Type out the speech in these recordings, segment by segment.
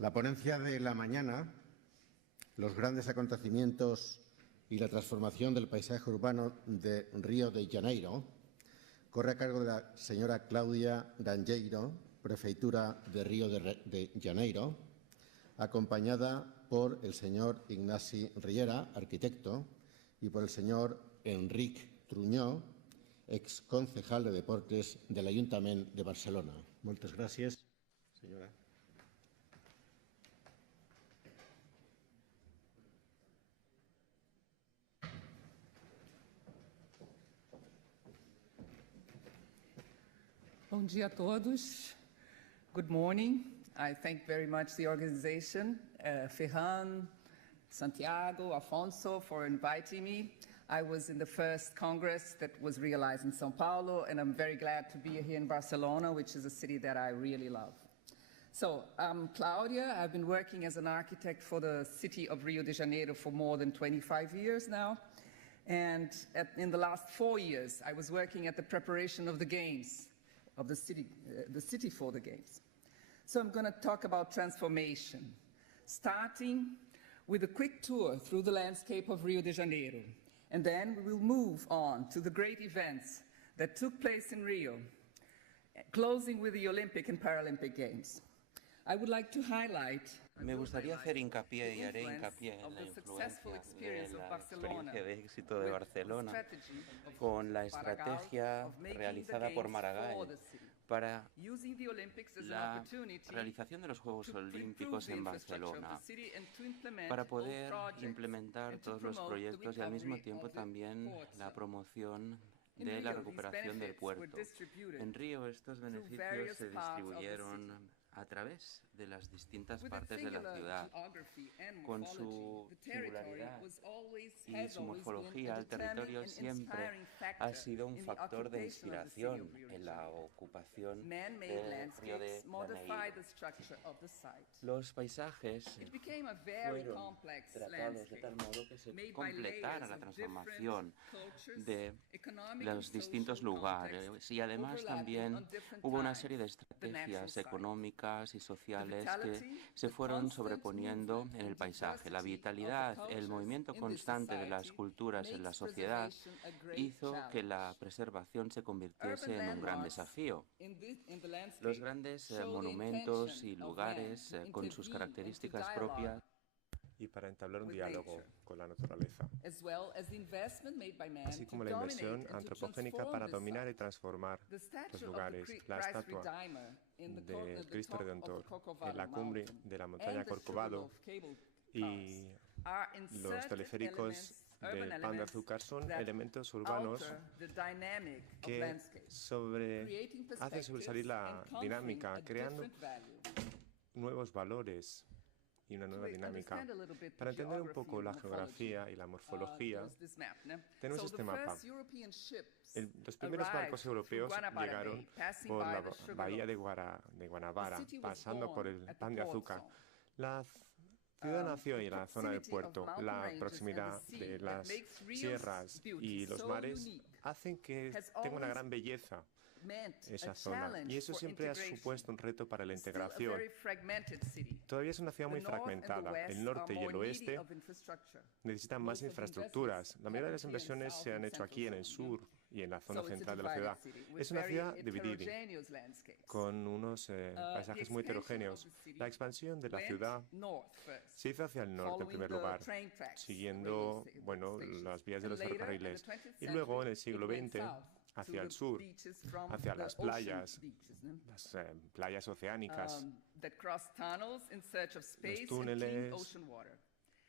La ponencia de la mañana, los grandes acontecimientos y la transformación del paisaje urbano de Río de Janeiro, corre a cargo de la señora Cláudia Rangeiro, Prefeitura de Río de Janeiro, acompañada por el señor Ignasi Riera, arquitecto, y por el señor Enric Truñó, exconcejal de Deportes del Ayuntamiento de Barcelona. Muchas gracias, señora. Bom dia a todos. Good morning. I thank very much the organization, Ferran, Santiago, Afonso, for inviting me. I was in the first Congress that was realized in São Paulo, and I'm very glad to be here in Barcelona, which is a city that I really love. So, I'm Claudia. I've been working as an architect for the city of Rio de Janeiro for more than 25 years now. And in the last 4 years, I was working at the preparation of the Games, of the city for the Games. So I'm going to talk about transformation, starting with a quick tour through the landscape of Rio de Janeiro. And then we will move on to the great events that took place in Rio, closing with the Olympic and Paralympic Games. I would like to highlight Me gustaría hacer hincapié y haré hincapié en la influencia de la experiencia de éxito de Barcelona con la estrategia realizada por Maragall para la realización de los Juegos Olímpicos en Barcelona, para poder implementar todos los proyectos y al mismo tiempo también la promoción de la recuperación del puerto. En Río estos beneficios se distribuyeron a través de las distintas partes de la ciudad. Con su singularidad y su morfología, el territorio siempre ha sido un factor de inspiración en la ocupación del Río de Janeiro. Los paisajes fueron tratados de tal modo que se completara la transformación de los distintos lugares y además también hubo una serie de estrategias económicas y sociales que se fueron sobreponiendo en el paisaje. La vitalidad, el movimiento constante de las culturas en la sociedad hizo que la preservación se convirtiese en un gran desafío. Los grandes monumentos y lugares con sus características propias y para entablar un diálogo con la naturaleza, así como la inversión antropogénica para dominar y transformar los lugares. La estatua del Cristo Redentor en la cumbre de la montaña Corcovado y los teleféricos del Pan de Azúcar son elementos urbanos que hacen sobresalir la dinámica, creando nuevos valores y una nueva dinámica. Para entender un poco la geografía y la morfología, tenemos este mapa. Los primeros barcos europeos llegaron por la bahía de Guanabara, pasando por el Pan de Azúcar. La ciudad nació en la zona del puerto. La proximidad de las sierras y los mares hacen que tenga una gran belleza esa zona, y eso siempre ha supuesto un reto para la integración. Todavía es una ciudad muy fragmentada. El norte y el oeste necesitan más infraestructuras. La mayoría de las inversiones se han hecho aquí en el sur y en la zona central de la ciudad. Es una ciudad dividida, con unos paisajes muy heterogéneos. La expansión de la ciudad se hizo hacia el norte en primer lugar, siguiendo las vías de los ferrocarriles, y luego en el siglo XX hacia el sur, hacia las playas oceánicas, los túneles,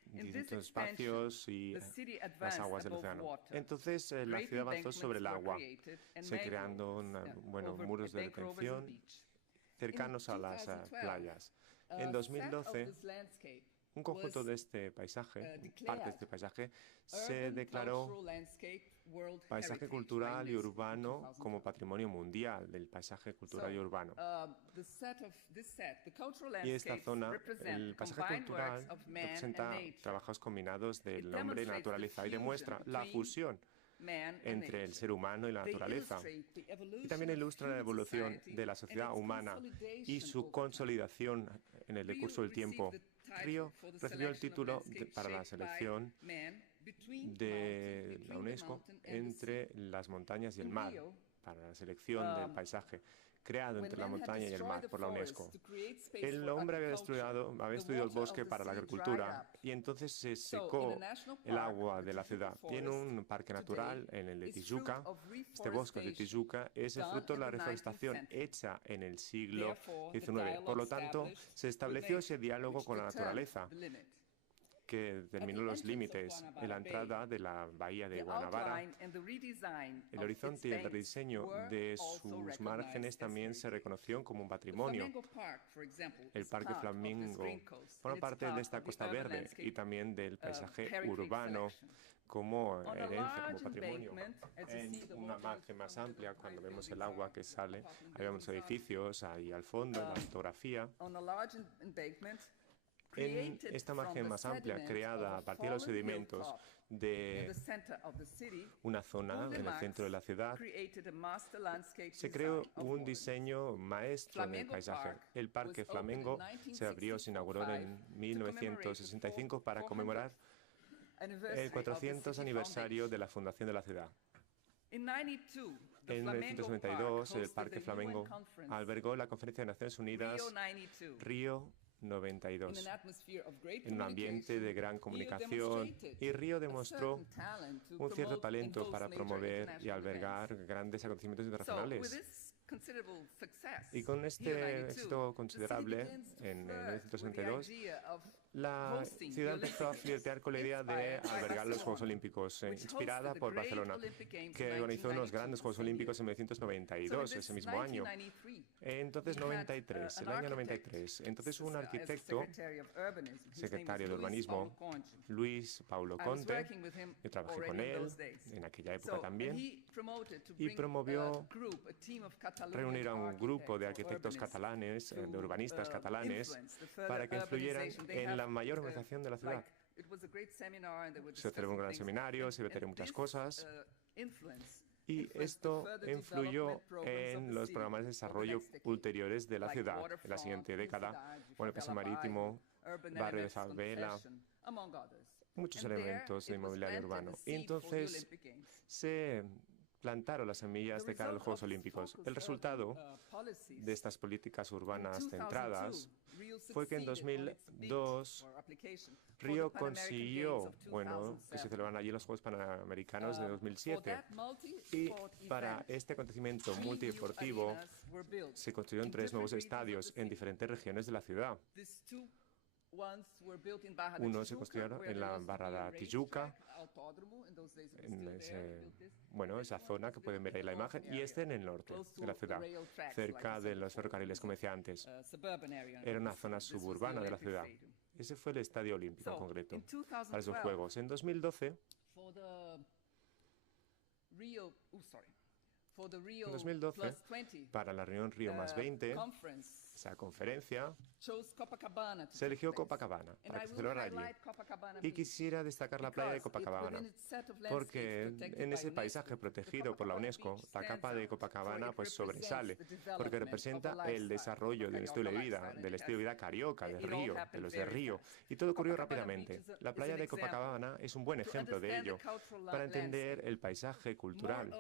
distintos espacios y las aguas del océano. Entonces la ciudad avanzó sobre el agua, creando muros de detención cercanos a las playas. En 2012, un conjunto de este paisaje, parte de este paisaje, se declaró paisaje cultural y urbano como patrimonio mundial del paisaje cultural y urbano. Y esta zona, el paisaje cultural, representa trabajos combinados del hombre y la naturaleza y demuestra la fusión entre el ser humano y la naturaleza. Y también ilustra la evolución de la sociedad humana y su consolidación en el decurso del tiempo. Río recibió el título para la selección de la UNESCO entre las montañas y el mar, para la selección del paisaje creado entre la montaña y el mar por la UNESCO. El hombre había destruido el bosque para la agricultura y entonces se secó el agua de la ciudad. Y en un parque natural, en el de Tijuca, este bosque de Tijuca es el fruto de la reforestación hecha en el siglo XIX. Por lo tanto, se estableció ese diálogo con la naturaleza, que determinó los límites en la entrada de la bahía de Guanabara. El horizonte y el rediseño de sus márgenes también se reconocieron como un patrimonio. El Parque Flamingo forma parte de esta costa verde y también del paisaje urbano como herencia, como patrimonio. En una margen más amplia, cuando vemos el agua que sale, ahí vemos edificios, ahí al fondo, la fotografía. En esta margen más amplia, creada a partir de los sedimentos de una zona en el centro de la ciudad, se creó un diseño maestro en el paisaje. El Parque Flamengo se abrió, se inauguró en 1965 para conmemorar el 400 aniversario de la fundación de la ciudad. En 1992, el Parque Flamengo albergó la Conferencia de Naciones Unidas Río 92, en un ambiente de gran comunicación, y Río demostró un cierto talento para promover y albergar grandes acontecimientos internacionales. Y con este éxito considerable, en 1962, la ciudad empezó a flirtear con la idea de albergar los Juegos Olímpicos, inspirada por Barcelona, que organizó unos grandes Juegos Olímpicos en 1992, ese mismo año. Entonces, el año 93. Entonces, un arquitecto, secretario de Urbanismo, Luis Paulo Conte, yo trabajé con él en aquella época también, y promovió reunir a un grupo de arquitectos catalanes, de urbanistas catalanes, para que influyeran en la mayor organización de la ciudad. Se celebró un gran seminario, se veteraron muchas cosas, y esto influyó en los programas de desarrollo ulteriores de la ciudad en la siguiente década. Bueno, el paso marítimo, barrio de favela, muchos elementos de inmobiliario urbano. Y entonces se plantaron las semillas de cara a los Juegos Olímpicos. El resultado de estas políticas urbanas centradas fue que en 2002 Río consiguió, que se celebraran allí los Juegos Panamericanos de 2007. Y para este acontecimiento multideportivo se construyeron 3 nuevos estadios en diferentes regiones de la ciudad. Uno se construyó en la Barra de Tijuca, en esa zona que pueden ver ahí la imagen, y este en el norte de la ciudad, cerca de los ferrocarriles, como decía antes. Era una zona suburbana de la ciudad. Ese fue el Estadio Olímpico en concreto para esos Juegos. En 2012, para la reunión Río +20, esa conferencia, se eligió Copacabana para que se celebrara allí. Y quisiera destacar la playa de Copacabana, porque en ese paisaje protegido por la UNESCO, la capa de Copacabana sobresale, porque representa el desarrollo de un estilo de vida, del estilo de vida carioca, de Río, de los de Río. Y todo ocurrió rápidamente. La playa de Copacabana es un buen ejemplo de ello, para entender el paisaje cultural.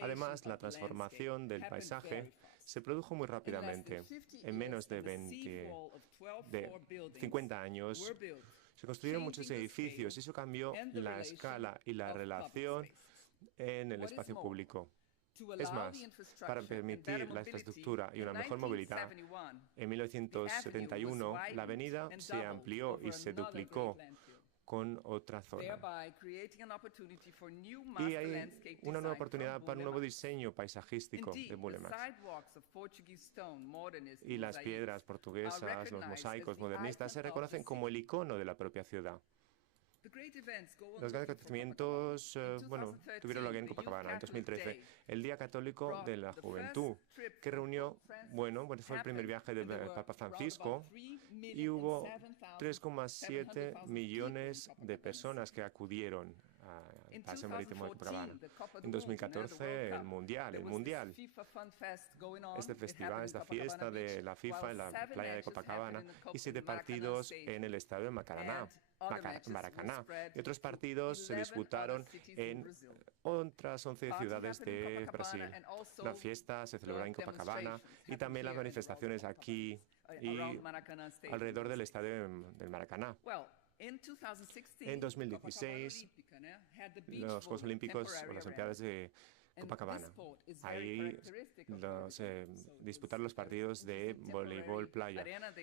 Además, la transformación del paisaje se produjo muy rápidamente. En menos de 50 años se construyeron muchos edificios y eso cambió la escala y la relación en el espacio público. Es más, para permitir la infraestructura y una mejor movilidad, en 1971 la avenida se amplió y se duplicó con otra zona. Y hay una nueva oportunidad para un nuevo diseño paisajístico de Bullemax. Y las piedras portuguesas, los mosaicos modernistas se reconocen como el icono de la propia ciudad. Los grandes acontecimientos, tuvieron lugar en Copacabana en 2013, el Día Católico de la Juventud, que reunió, fue el primer viaje del Papa Francisco y hubo 3,7 millones de personas que acudieron a Paseo Marítimo de Copacabana. En 2014, el Mundial. Este festival, esta fiesta de la FIFA en la playa de Copacabana y 7 partidos en el estadio de Maracaná. Y otros partidos se disputaron en otras 11 ciudades de Brasil. La fiesta se celebró en Copacabana y también las manifestaciones aquí y alrededor del estadio del Maracaná. En 2016, los Juegos Olímpicos o las Olimpiadas de Copacabana. Ahí disputaron los partidos de voleibol playa.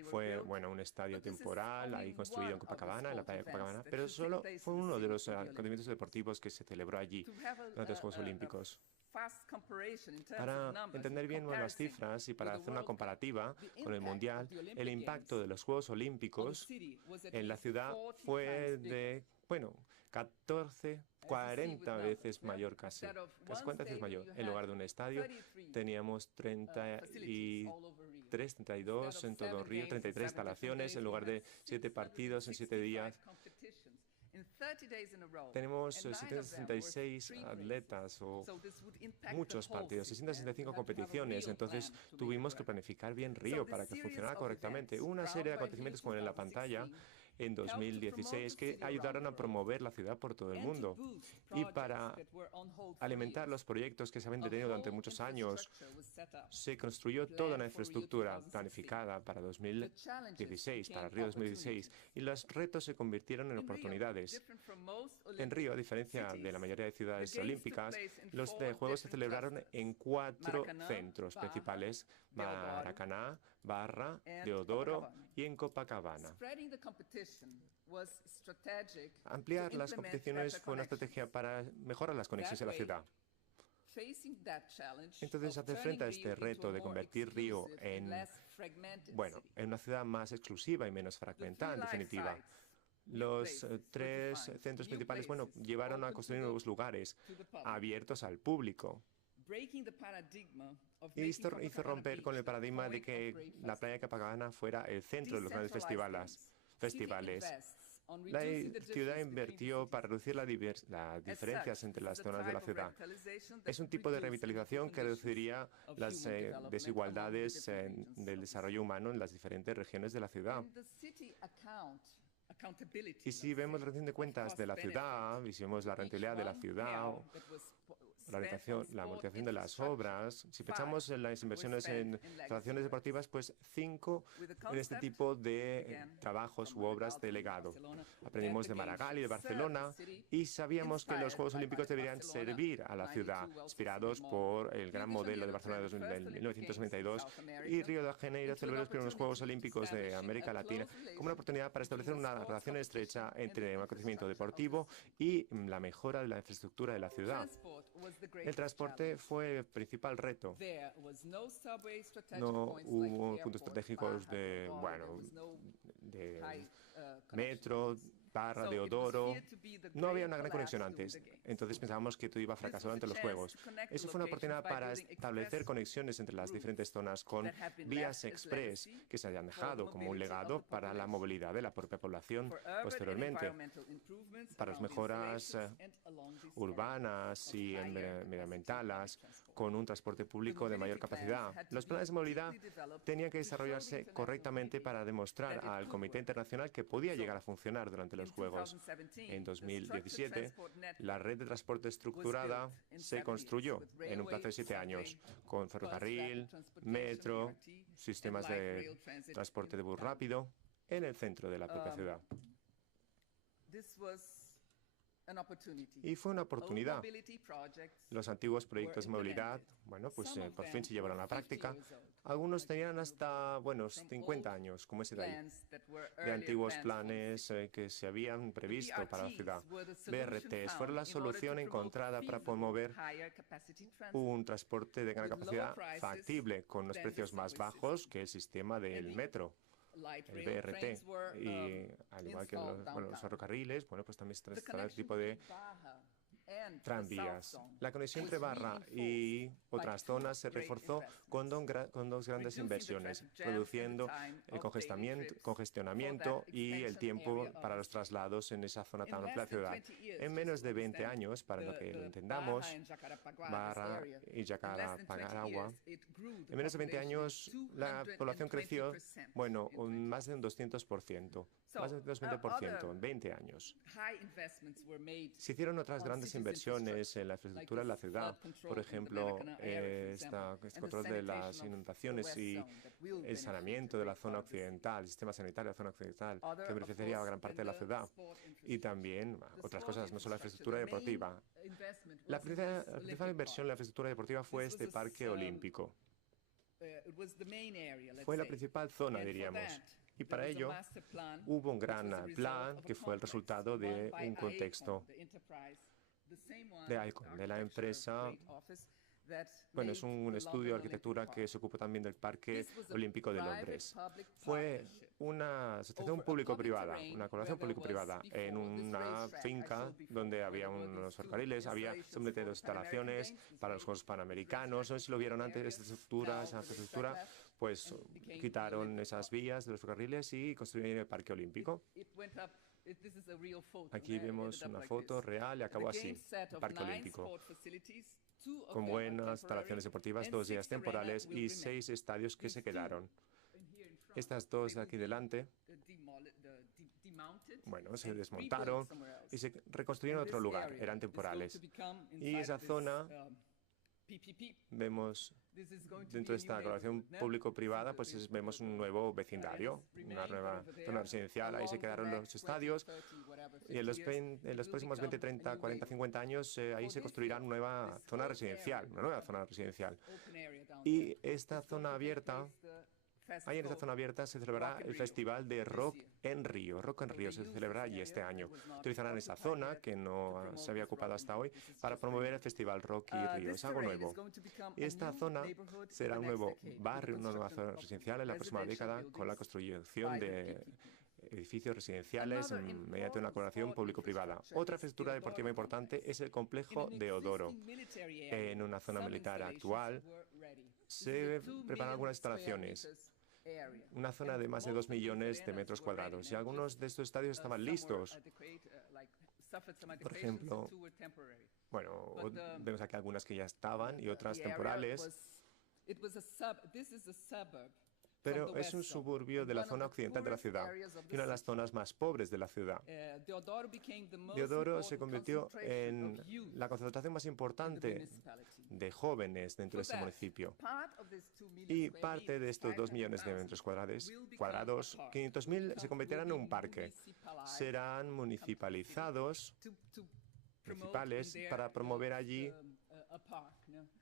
Fue, un estadio temporal, ahí construido en Copacabana, en la playa de Copacabana, pero solo fue uno de los acontecimientos deportivos que se celebró allí durante los Juegos Olímpicos. Para entender bien las cifras y para hacer una comparativa con el Mundial, el impacto de los Juegos Olímpicos en la ciudad fue de, 40 veces mayor casi 40 veces mayor. En lugar de un estadio, teníamos 32 en todo Río, 33 instalaciones, en lugar de 7 partidos en 7 días. Tenemos 766 atletas o muchos partidos, 665 competiciones, entonces tuvimos que planificar bien Río para que funcionara correctamente. Hubo una serie de acontecimientos como en la pantalla en 2016 que ayudaron a promover la ciudad por todo el mundo y para alimentar los proyectos que se habían detenido durante muchos años. Se construyó toda una infraestructura planificada para 2016, para Río 2016, y los retos se convirtieron en oportunidades. En Río, a diferencia de la mayoría de ciudades olímpicas, los Juegos se celebraron en 4 centros principales: Maracaná, Barra, Deodoro y en Copacabana. Ampliar las competiciones fue una estrategia para mejorar las conexiones en la ciudad. Entonces, hacer frente a este reto de convertir Río en una ciudad más exclusiva y menos fragmentada, en definitiva, los 3 centros principales, llevaron a construir nuevos lugares abiertos al público. Y esto hizo romper con el paradigma de que la playa de Copacabana fuera el centro de los grandes festivales. La ciudad invirtió para reducir las diferencias entre las zonas de la ciudad. Es un tipo de revitalización que reduciría las desigualdades del desarrollo humano en las diferentes regiones de la ciudad. Y si vemos la rendición de cuentas de la ciudad, y si vemos la rentabilidad de la ciudad, la amortización de las obras, si pensamos en las inversiones en instalaciones deportivas, 5 en este tipo de trabajos u obras de legado. Aprendimos de Maragall y de Barcelona y sabíamos que los Juegos Olímpicos deberían servir a la ciudad, inspirados por el gran modelo de Barcelona de 1992, y Río de Janeiro celebró los primeros Juegos Olímpicos de América Latina como una oportunidad para establecer una relación estrecha entre un acontecimiento deportivo y la mejora de la infraestructura de la ciudad. El transporte fue el principal reto. No hubo puntos estratégicos de metro, Barra, Deodoro. No había una gran conexión antes. Entonces pensábamos que todo iba a fracasar durante los Juegos. Eso fue una oportunidad para establecer conexiones entre las diferentes zonas con vías express que se hayan dejado como un legado para la movilidad de la propia población posteriormente, para las mejoras urbanas y medioambientales, con un transporte público de mayor capacidad. Los planes de movilidad tenían que desarrollarse correctamente para demostrar al Comité Internacional que podía llegar a funcionar durante los Juegos. En 2017, la red de transporte estructurada se construyó en un plazo de 7 años, con ferrocarril, metro, sistemas de transporte de bus rápido, en el centro de la propia ciudad. Y fue una oportunidad. Los antiguos proyectos de movilidad, por fin se llevaron a la práctica. Algunos tenían hasta, 50 años, como ese de ahí, de antiguos planes que se habían previsto para la ciudad. BRTs fueron la solución encontrada para promover un transporte de gran capacidad factible, con unos precios más bajos que el sistema del metro. El BRT, y al igual que los ferrocarriles, también se instaló este tipo de tranvías. La conexión entre Barra y otras zonas se reforzó con dos grandes inversiones, reduciendo el congestionamiento y el tiempo para los traslados en esa zona tan amplia de la ciudad. En menos de 20 años, para lo que lo entendamos, Barra y Jacarapagua, en menos de 20 años la población creció, bueno, más de un 200%. Más de un 220% en 20 años. Se hicieron otras grandes inversiones en la infraestructura de la ciudad, por ejemplo, este control de las inundaciones y el saneamiento de la zona occidental, el sistema sanitario de la zona occidental, que beneficiaría a gran parte de la ciudad. Y también otras cosas, no solo la infraestructura deportiva. La principal inversión en la infraestructura deportiva fue este parque olímpico. Fue la principal zona, diríamos. Y para ello hubo un gran plan que fue el resultado de un contexto de ICON, de la empresa. Bueno, es un estudio de arquitectura que se ocupó también del Parque Olímpico de Londres. Fue una asociación público-privada, una colaboración público-privada en una finca donde había unos ferrocarriles, había simplemente dos instalaciones para los Juegos Panamericanos. No sé si lo vieron antes, esa infraestructura, pues quitaron esas vías de los ferrocarriles y construyeron el Parque Olímpico. Aquí vemos una foto real y acabó así, el Parque Olímpico, con buenas instalaciones deportivas, 2 días temporales y 6 estadios que se quedaron. Estas dos de aquí delante, bueno, se desmontaron y se reconstruyeron en otro lugar, eran temporales. Y esa zona, vemos dentro de esta colaboración público-privada, pues vemos un nuevo vecindario, una nueva zona residencial. Ahí se quedaron los estadios y en los próximos 20, 30, 40, 50 años ahí se construirá una nueva zona residencial, Y esta zona abierta, ahí en esta zona abierta se celebrará el Festival de Rock en Río. Rock en Río se celebrará allí este año. Utilizarán esa zona que no se había ocupado hasta hoy para promover el Festival Rock y Río. Es algo nuevo. Y esta zona será un nuevo barrio, una nueva zona residencial en la próxima década con la construcción de edificios residenciales mediante una colaboración público-privada. Otra infraestructura deportiva importante es el complejo de Odoro. En una zona militar actual se preparan algunas instalaciones, una zona de más de 2 millones de metros cuadrados, y algunos de estos estadios estaban listos. Por ejemplo, bueno, vemos aquí algunas que ya estaban y otras temporales. Pero es un suburbio de la zona occidental de la ciudad y una de las zonas más pobres de la ciudad. Deodoro se convirtió en la concentración más importante de jóvenes dentro de ese municipio. Y parte de estos 2 millones de metros cuadrados, 500.000 se convertirán en un parque. Serán municipales para promover allí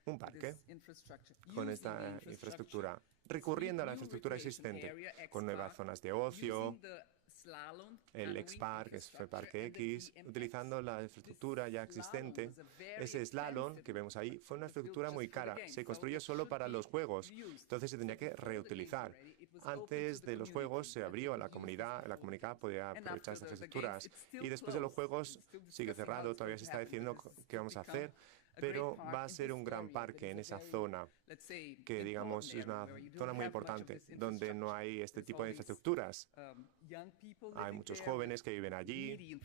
un parque con esta infraestructura, recurriendo a la infraestructura existente, con nuevas zonas de ocio, el X-Park, que es el Parque X, utilizando la infraestructura ya existente. Ese slalom que vemos ahí fue una infraestructura muy cara, se construyó solo para los Juegos, entonces se tenía que reutilizar. Antes de los Juegos se abrió a la comunidad podía aprovechar estas infraestructuras, y después de los Juegos sigue cerrado, todavía se está decidiendo qué vamos a hacer, pero va a ser un gran parque en esa zona, que digamos es una zona muy importante, donde no hay este tipo de infraestructuras. Hay muchos jóvenes que viven allí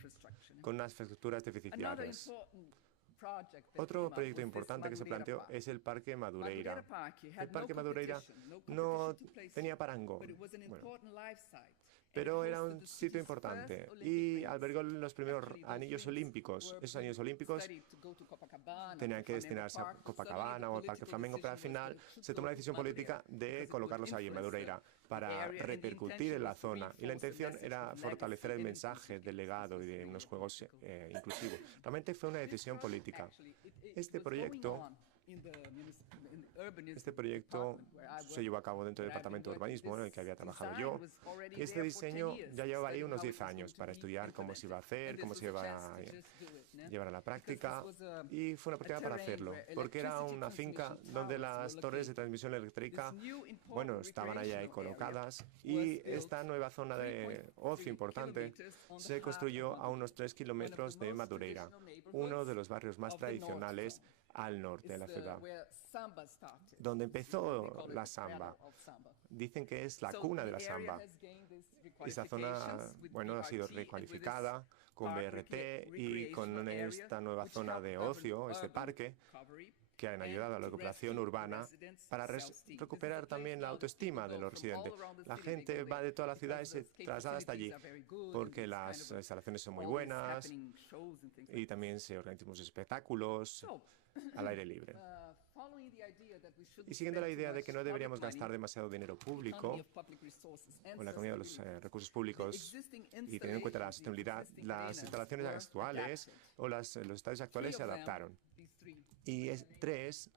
con unas infraestructuras deficitarias. Otro proyecto importante que se planteó es el Parque Madureira. El Parque Madureira no tenía parangón, pero era un sitio importante y albergó los primeros anillos olímpicos. Esos anillos olímpicos tenían que destinarse a Copacabana o al Parque Flamengo, pero al final se tomó la decisión política de colocarlos ahí en Madureira para repercutir en la zona. Y la intención era fortalecer el mensaje del legado y de unos juegos inclusivos. Realmente fue una decisión política. Este proyecto Este proyecto se llevó a cabo dentro del Departamento de Urbanismo en el que había trabajado yo, y este diseño ya llevaba ahí unos 10 años para estudiar cómo se iba a hacer, cómo se iba a llevar a la práctica, y fue una oportunidad para hacerlo, porque era una finca donde las torres de transmisión eléctrica, bueno, estaban ahí colocadas, y esta nueva zona de ocio importante se construyó a unos 3 kilómetros de Madureira, uno de los barrios más tradicionales al norte de la ciudad, donde empezó la samba. Dicen que es la cuna de la samba. Esa zona, bueno, ha sido recualificada con BRT y con esta nueva zona de ocio, este parque, que han ayudado a la recuperación urbana para recuperar también la autoestima de los residentes. La gente va de toda la ciudad y se traslada hasta allí porque las instalaciones son muy buenas y también se organizan muchos espectáculos al aire libre. Y siguiendo la idea de que no deberíamos gastar demasiado dinero público o la economía de los recursos públicos y teniendo en cuenta la sostenibilidad, las instalaciones actuales o los estadios actuales se adaptaron. Y tres,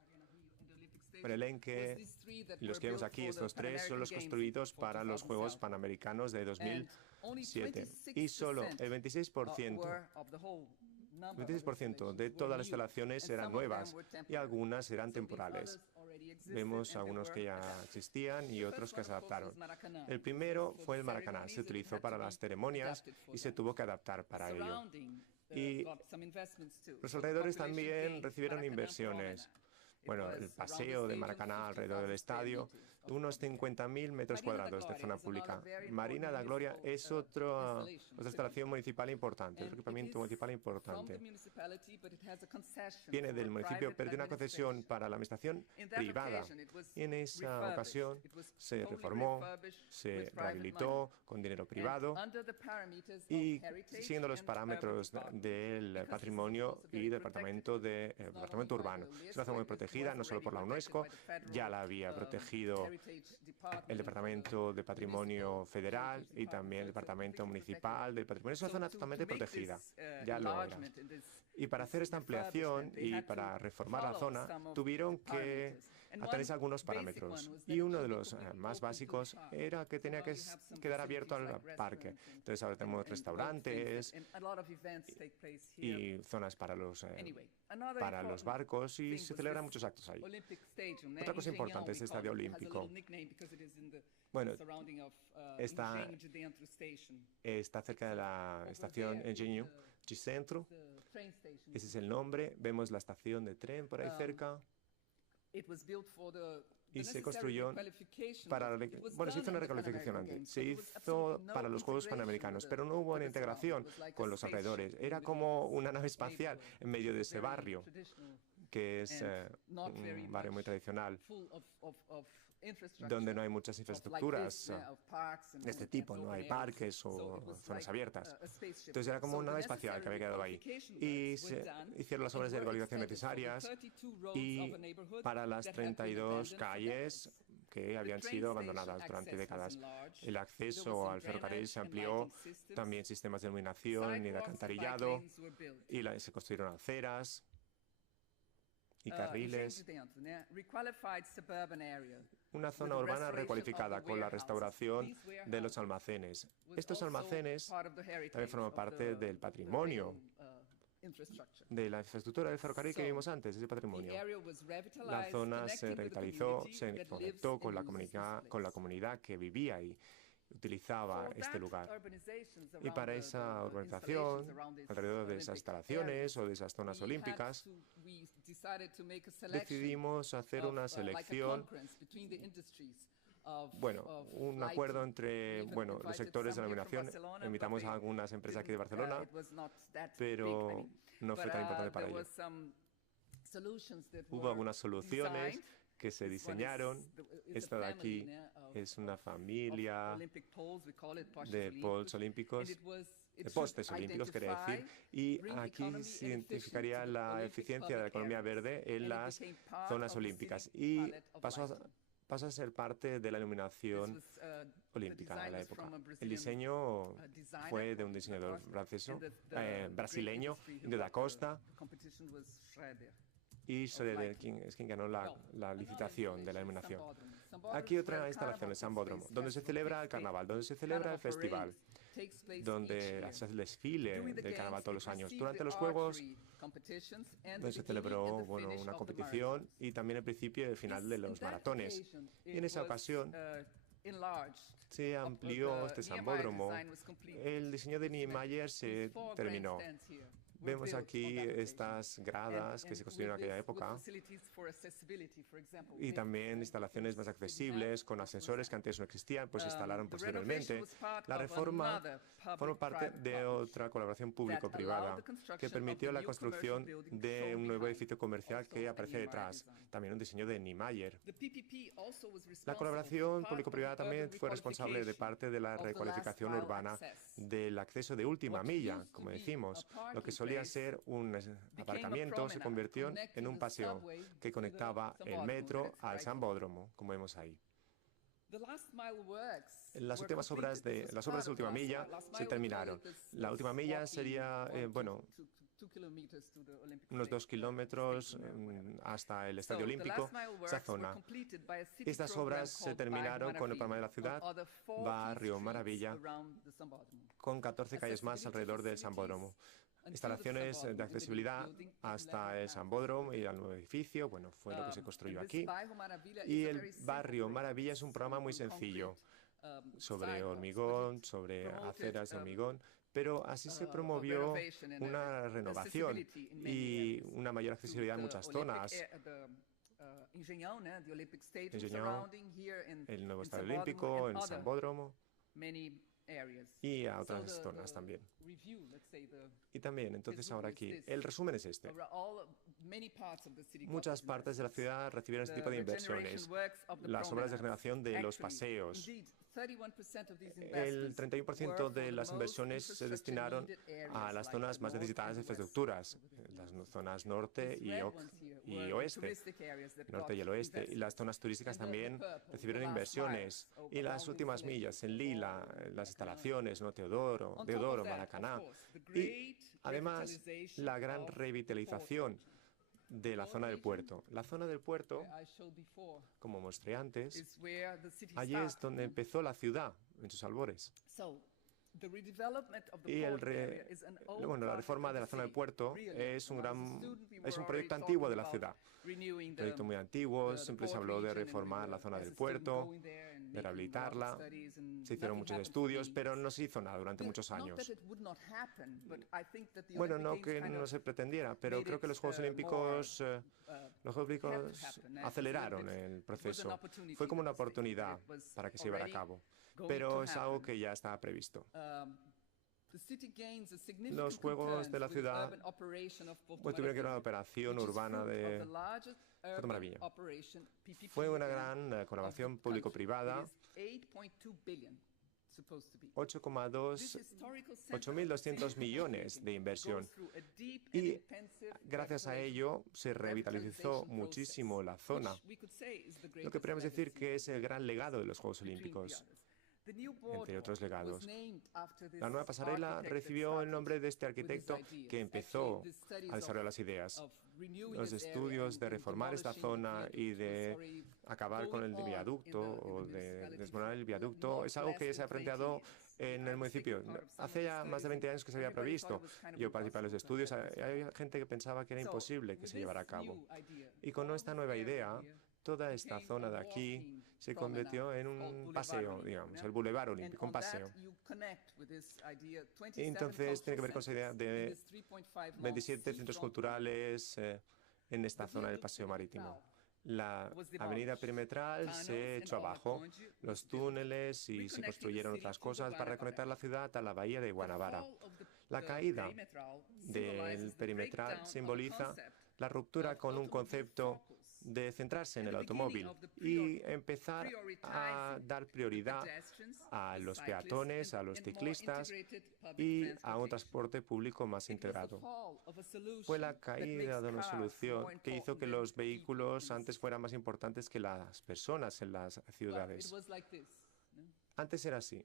Palenque, y los que vemos aquí, estos tres son los construidos para los Juegos Panamericanos de 2007. Y solo el 26% de todas las instalaciones eran nuevas y algunas eran temporales. Vemos algunos que ya existían y otros que se adaptaron. El primero fue el Maracaná. Se utilizó para las ceremonias y se tuvo que adaptar para ello. Y los alrededores también recibieron inversiones. Bueno, el paseo de Maracaná alrededor del estadio, unos 50.000 metros cuadrados de zona pública. Marina da Gloria es otra instalación municipal importante, otro equipamiento municipal importante. Viene del municipio, pero de una concesión para la administración privada. Y en esa ocasión se reformó, se rehabilitó con dinero privado y siguiendo los parámetros del patrimonio y departamento urbano. Es una zona muy protegida, no solo por la UNESCO, ya la había protegido el Departamento de Patrimonio Federal y también el Departamento Municipal del Patrimonio. Es una zona totalmente protegida, ya lo era. Y para hacer esta ampliación y para reformar la zona, tuvieron que atenerse a algunos parámetros. Y uno de los más básicos era que tenía que quedar abierto al parque. Entonces ahora tenemos restaurantes y zonas para los barcos y se celebran muchos actos ahí. Otra cosa importante es el Estadio Olímpico. Bueno, está cerca de la estación Engenho de Centro. Ese es el nombre. Vemos la estación de tren por ahí cerca. Y se construyó para... Bueno, se hizo una recalificación antes. Se hizo para los Juegos Panamericanos, pero no hubo una integración con los alrededores. Era como una nave espacial en medio de ese barrio, que es un barrio muy tradicional, donde no hay muchas infraestructuras de este tipo, no hay parques o zonas abiertas. Entonces era como una nave espacial que había quedado ahí. Y se hicieron las obras de regulación necesarias y para las 32 calles que habían sido abandonadas durante décadas. El acceso al ferrocarril se amplió, también sistemas de iluminación y de alcantarillado, y se construyeron aceras y carriles. Una zona urbana recualificada con la restauración de los almacenes. Estos almacenes también forman parte del patrimonio, de la infraestructura del ferrocarril que vimos antes, ese patrimonio. La zona se revitalizó, se conectó con la comunidad que vivía y utilizaba este lugar. Y para esa urbanización, alrededor de esas instalaciones o de esas zonas olímpicas, decidimos hacer una selección, bueno, un acuerdo entre los sectores de la iluminación. Invitamos a algunas empresas aquí de Barcelona, pero no fue tan importante para ellos. Hubo algunas soluciones que se diseñaron. Esta de aquí es una familia de poles olímpicos, de postes olímpicos, quería decir, y aquí se identificaría la eficiencia de la economía verde en las zonas olímpicas y pasó a ser parte de la iluminación olímpica de la época. El diseño fue de un diseñador brasileño, de Da Costa, y Söder, es quien ganó la licitación de la iluminación. Aquí otra instalación, el Sambódromo, donde se celebra el carnaval, donde se celebra el festival, donde se hace el desfile del carnaval todos los años. Durante los Juegos, donde se celebró una competición y también el principio y el final de los maratones. Y en esa ocasión se amplió este Sambódromo. El diseño de Niemeyer se terminó. Vemos aquí estas gradas que se construyeron en aquella época y también instalaciones más accesibles con ascensores que antes no existían, pues se instalaron posteriormente. La reforma formó parte de otra colaboración público-privada que permitió la construcción de un nuevo edificio comercial que aparece detrás, también un diseño de Niemeyer. La colaboración público-privada también fue responsable de parte de la recualificación urbana del acceso de última milla, como decimos, lo que solía ser un aparcamiento se convirtió en un paseo que conectaba el metro al Sambódromo, como vemos ahí. Las obras de última milla se terminaron. La última milla sería, unos 2 kilómetros hasta el Estadio Olímpico, esa zona. Estas obras se terminaron con el programa de la ciudad, Barrio Maravilla, con 14 calles más alrededor del Sambódromo. Instalaciones de accesibilidad hasta el Sambódromo y al nuevo edificio, bueno, fue lo que se construyó aquí. Y el Barrio Maravilla es un programa muy sencillo, sobre hormigón, sobre aceras de hormigón, pero así se promovió una renovación y una mayor accesibilidad en muchas zonas. Enseñó el nuevo Estadio Olímpico, el Sambódromo y a otras zonas también. Y también, entonces ahora aquí, el resumen es este. Muchas partes de la ciudad recibieron este tipo de inversiones. Las obras de regeneración de los paseos. El 31% de las inversiones se destinaron a las zonas más necesitadas de infraestructuras, las zonas norte y oeste, norte y el oeste. Y las zonas turísticas también recibieron inversiones. Y las últimas millas, en Lila, las instalaciones, ¿no? Deodoro, Maracaná. Y además, la gran revitalización de la zona del puerto. La zona del puerto, como mostré antes, allí es donde empezó la ciudad, en sus albores. Y la reforma de la zona del puerto es un proyecto antiguo de la ciudad. Un proyecto muy antiguo, siempre se habló de reformar la zona del puerto, de rehabilitarla. Se hicieron muchos estudios, pero no se hizo nada durante muchos años. Bueno, no que no se pretendiera, pero creo que los Juegos Olímpicos aceleraron el proceso. Fue como una oportunidad para que se llevara a cabo, pero es algo que ya estaba previsto. Los Juegos de la ciudad tuvieron que ir a una operación urbana de Foto Maravilla. Fue una gran colaboración público-privada, 8.200 millones de inversión. Y gracias a ello se revitalizó muchísimo la zona. Lo que podríamos decir que es el gran legado de los Juegos Olímpicos, entre otros legados. La nueva pasarela recibió el nombre de este arquitecto que empezó a desarrollar las ideas. Los estudios de reformar esta zona y de acabar con el viaducto o de desmoronar el viaducto es algo que se ha planteado en el municipio. Hace ya más de 20 años que se había previsto. Yo participé en los estudios. Hay gente que pensaba que era imposible que se llevara a cabo. Y con esta nueva idea, toda esta zona de aquí se convirtió en un paseo, digamos, el Boulevard Olímpico, un paseo. Y entonces tiene que ver con esa idea de 27 centros culturales en esta zona del paseo marítimo. La avenida perimetral se echó abajo, los túneles y se construyeron otras cosas para reconectar la ciudad a la bahía de Guanabara. La caída del perimetral simboliza la ruptura con un concepto de centrarse en el automóvil y empezar a dar prioridad a los peatones, a los ciclistas y a un transporte público más integrado. Fue la caída de una solución que hizo que los vehículos antes fueran más importantes que las personas en las ciudades. Antes era así.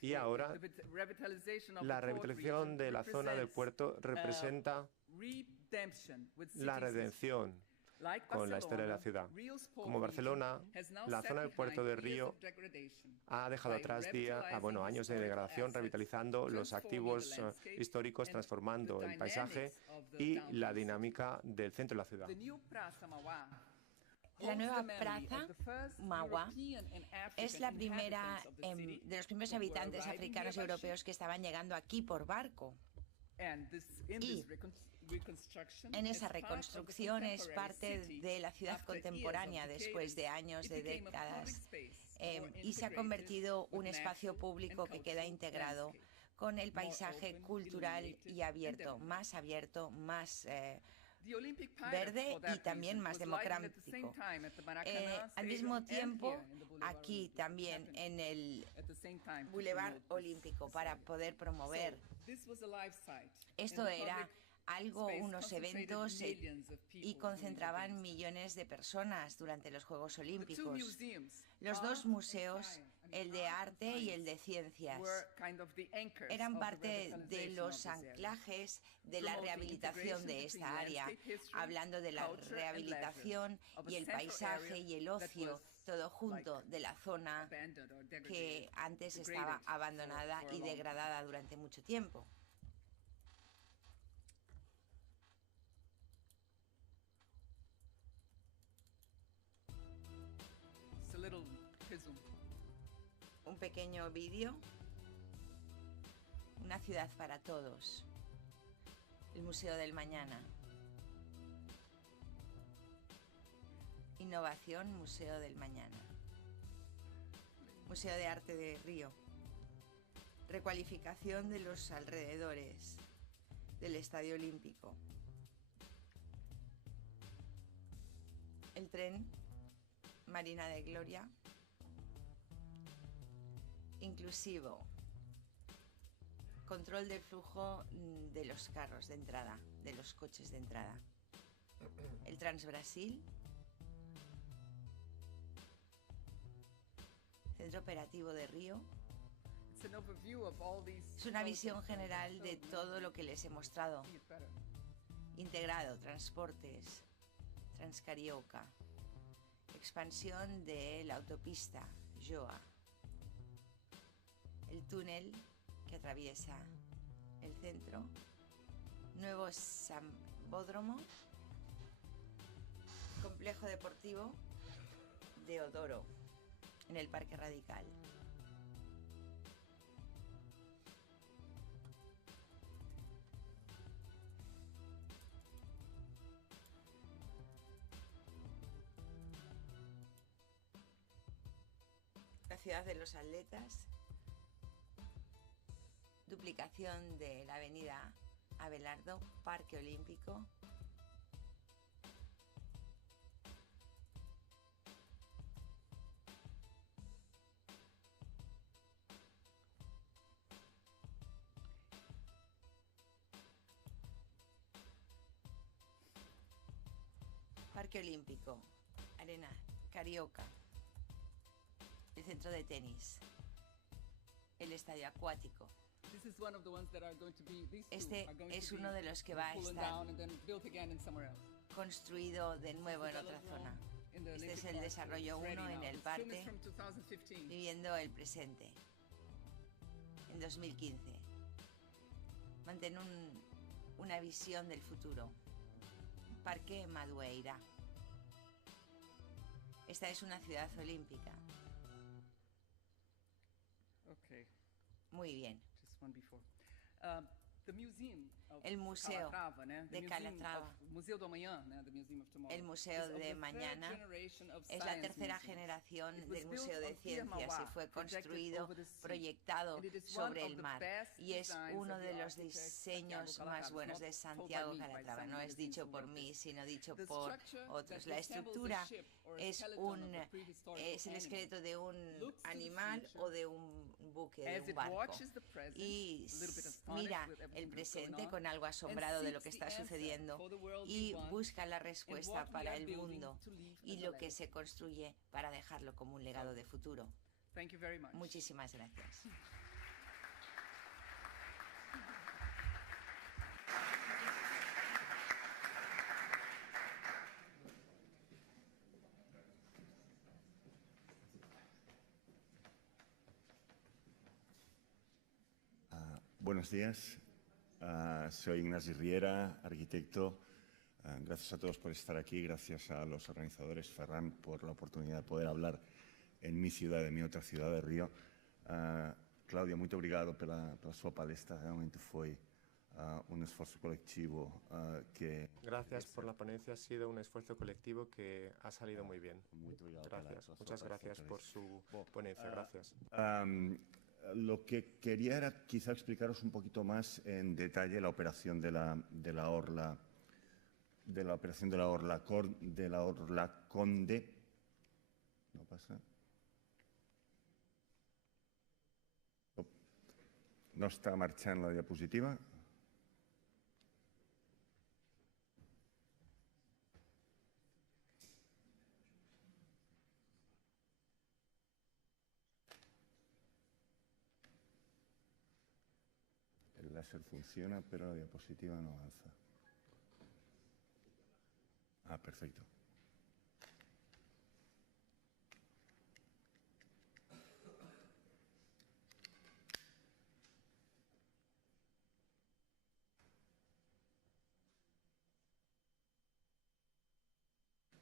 Y ahora la revitalización de la zona del puerto representa la redención con la historia de la ciudad. Como Barcelona, la zona del puerto de Río ha dejado atrás años de degradación, revitalizando los activos históricos, transformando el paisaje y la dinámica del centro de la ciudad. La nueva plaza, Mauá, es la primera de los primeros habitantes africanos y europeos que estaban llegando aquí por barco. Y en esa reconstrucción es parte de la ciudad contemporánea después de años, de décadas, y se ha convertido en un espacio público que queda integrado con el paisaje cultural y abierto, más verde y también más democrático. Al mismo tiempo, aquí también en el Boulevard Olímpico, para poder promover esto era unos eventos y concentraban millones de personas durante los Juegos Olímpicos. Los dos museos, el de arte y el de ciencias, eran parte de los anclajes de la rehabilitación de esta área, hablando de la rehabilitación y el paisaje y el ocio, todo junto de la zona que antes estaba abandonada y degradada durante mucho tiempo. Un pequeño vídeo, una ciudad para todos, el Museo del Mañana. Innovación, Museo del Mañana. Museo de Arte de Río. Recualificación de los alrededores del Estadio Olímpico. El tren Marina de Gloria. Inclusivo. Control del flujo de los carros de entrada, de los coches de entrada. El Transbrasil. Centro Operativo de Río. Es una visión general de todo lo que les he mostrado. Integrado, transportes, Transcarioca. Expansión de la autopista, Joa. El túnel que atraviesa el centro. Nuevo Sambódromo. Complejo deportivo de Odoro, en el Parque Radical. La ciudad de los atletas. Duplicación de la avenida Abelardo, Parque Olímpico. Parque Olímpico, Arena Carioca, el centro de tenis, el estadio acuático. Este es uno de los que va a estar construido de nuevo en otra zona. Este es el desarrollo 1 en el parque, viviendo el presente, en 2015. Mantén una visión del futuro. Parque Madueira. Esta es una ciudad olímpica. Muy bien. El Museo de Calatrava, el Museo de Mañana, es la tercera generación del Museo de Ciencias y fue construido, proyectado sobre el mar. Y es uno de los diseños más buenos de Santiago Calatrava. No es dicho por mí, sino dicho por otros. La estructura es el esqueleto de un animal o de un buque, de un barco. Y mira el presente con algo asombrado de lo que está sucediendo y busca la respuesta para el mundo y lo que se construye para dejarlo como un legado de futuro. Thank you very much. Muchísimas gracias. Buenos días, soy Ignasi Riera, arquitecto. Gracias a todos por estar aquí, gracias a los organizadores, Ferran, por la oportunidad de poder hablar en mi ciudad, en mi otra ciudad de Río. Claudia, muito obrigado pela sua palestra, realmente foi un esfuerzo colectivo que... Gracias por la ponencia, ha sido un esfuerzo colectivo que ha salido muy bien. Gracias, muchas gracias por su ponencia, gracias. Lo que quería era quizá explicaros un poquito más en detalle la operación de la Orla Conde. ¿No pasa? No está marchando la diapositiva. El láser funciona, pero la diapositiva no avanza. Perfecto.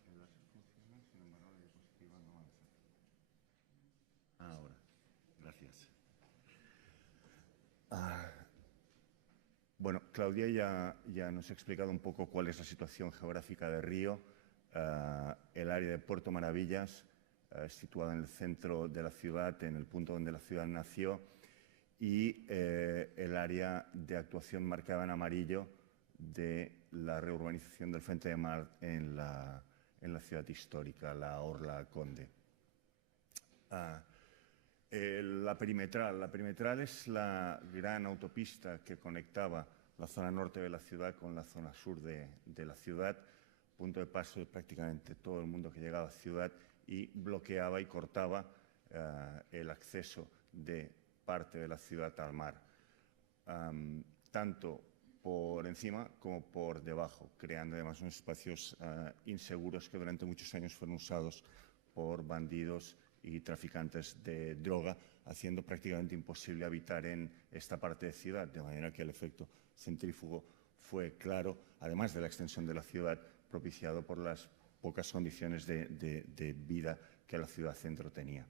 El láser funciona, sin embargo la diapositiva no avanza. Ahora, gracias. Bueno, Claudia ya nos ha explicado un poco cuál es la situación geográfica de Río. El área de Puerto Maravillas, situada en el centro de la ciudad, en el punto donde la ciudad nació, y el área de actuación marcada en amarillo de la reurbanización del Frente de Mar en la ciudad histórica, la Orla Conde. La perimetral es la gran autopista que conectaba la zona norte de la ciudad con la zona sur de la ciudad, punto de paso de prácticamente todo el mundo que llegaba a la ciudad, y bloqueaba y cortaba el acceso de parte de la ciudad al mar, tanto por encima como por debajo, creando además unos espacios inseguros que durante muchos años fueron usados por bandidos y traficantes de droga, haciendo prácticamente imposible habitar en esta parte de ciudad, de manera que el efecto centrífugo fue claro, además de la extensión de la ciudad, propiciado por las pocas condiciones de vida que la ciudad centro tenía.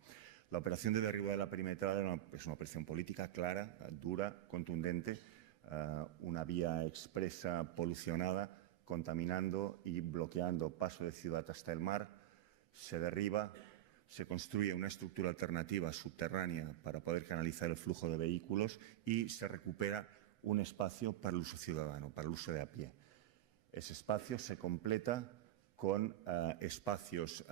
La operación de derribo de la perimetral es una operación política clara, dura, contundente, una vía expresa polucionada, contaminando y bloqueando paso de ciudad hasta el mar. Se derriba, se construye una estructura alternativa subterránea para poder canalizar el flujo de vehículos y se recupera un espacio para el uso ciudadano, para el uso de a pie. Ese espacio se completa con espacios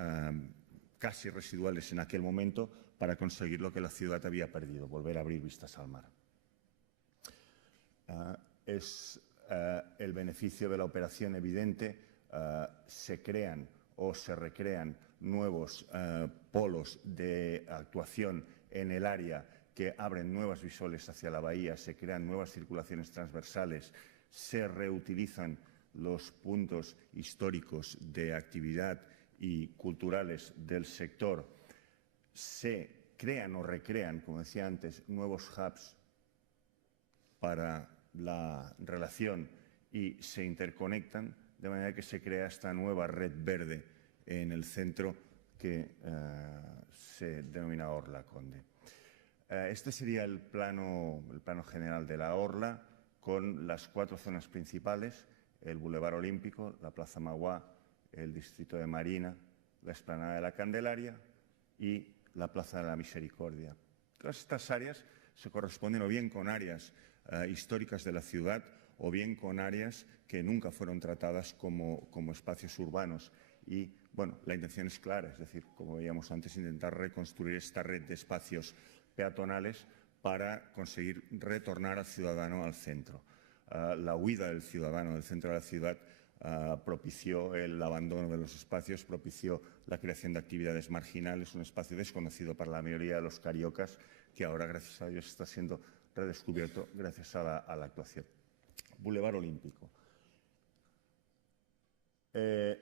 casi residuales en aquel momento para conseguir lo que la ciudad había perdido, volver a abrir vistas al mar. Es el beneficio de la operación evidente, se crean o se recrean nuevos polos de actuación en el área que abren nuevas visuales hacia la bahía, se crean nuevas circulaciones transversales, se reutilizan los puntos históricos de actividad y culturales del sector, se crean o recrean, como decía antes, nuevos hubs para la relación y se interconectan, de manera que se crea esta nueva red verde en el centro que se denomina Orla Conde. Este sería el plano general de la Orla, con las 4 zonas principales: el Boulevard Olímpico, la Plaza Maguá, el Distrito de Marina, la Explanada de la Candelaria y la Plaza de la Misericordia. Todas estas áreas se corresponden o bien con áreas históricas de la ciudad o bien con áreas que nunca fueron tratadas como espacios urbanos. Y, bueno, la intención es clara, es decir, como veíamos antes, intentar reconstruir esta red de espacios peatonales para conseguir retornar al ciudadano al centro. La huida del ciudadano del centro de la ciudad propició el abandono de los espacios, propició la creación de actividades marginales, un espacio desconocido para la mayoría de los cariocas que ahora, gracias a Dios, está siendo redescubierto gracias a la actuación. Boulevard Olímpico. Esta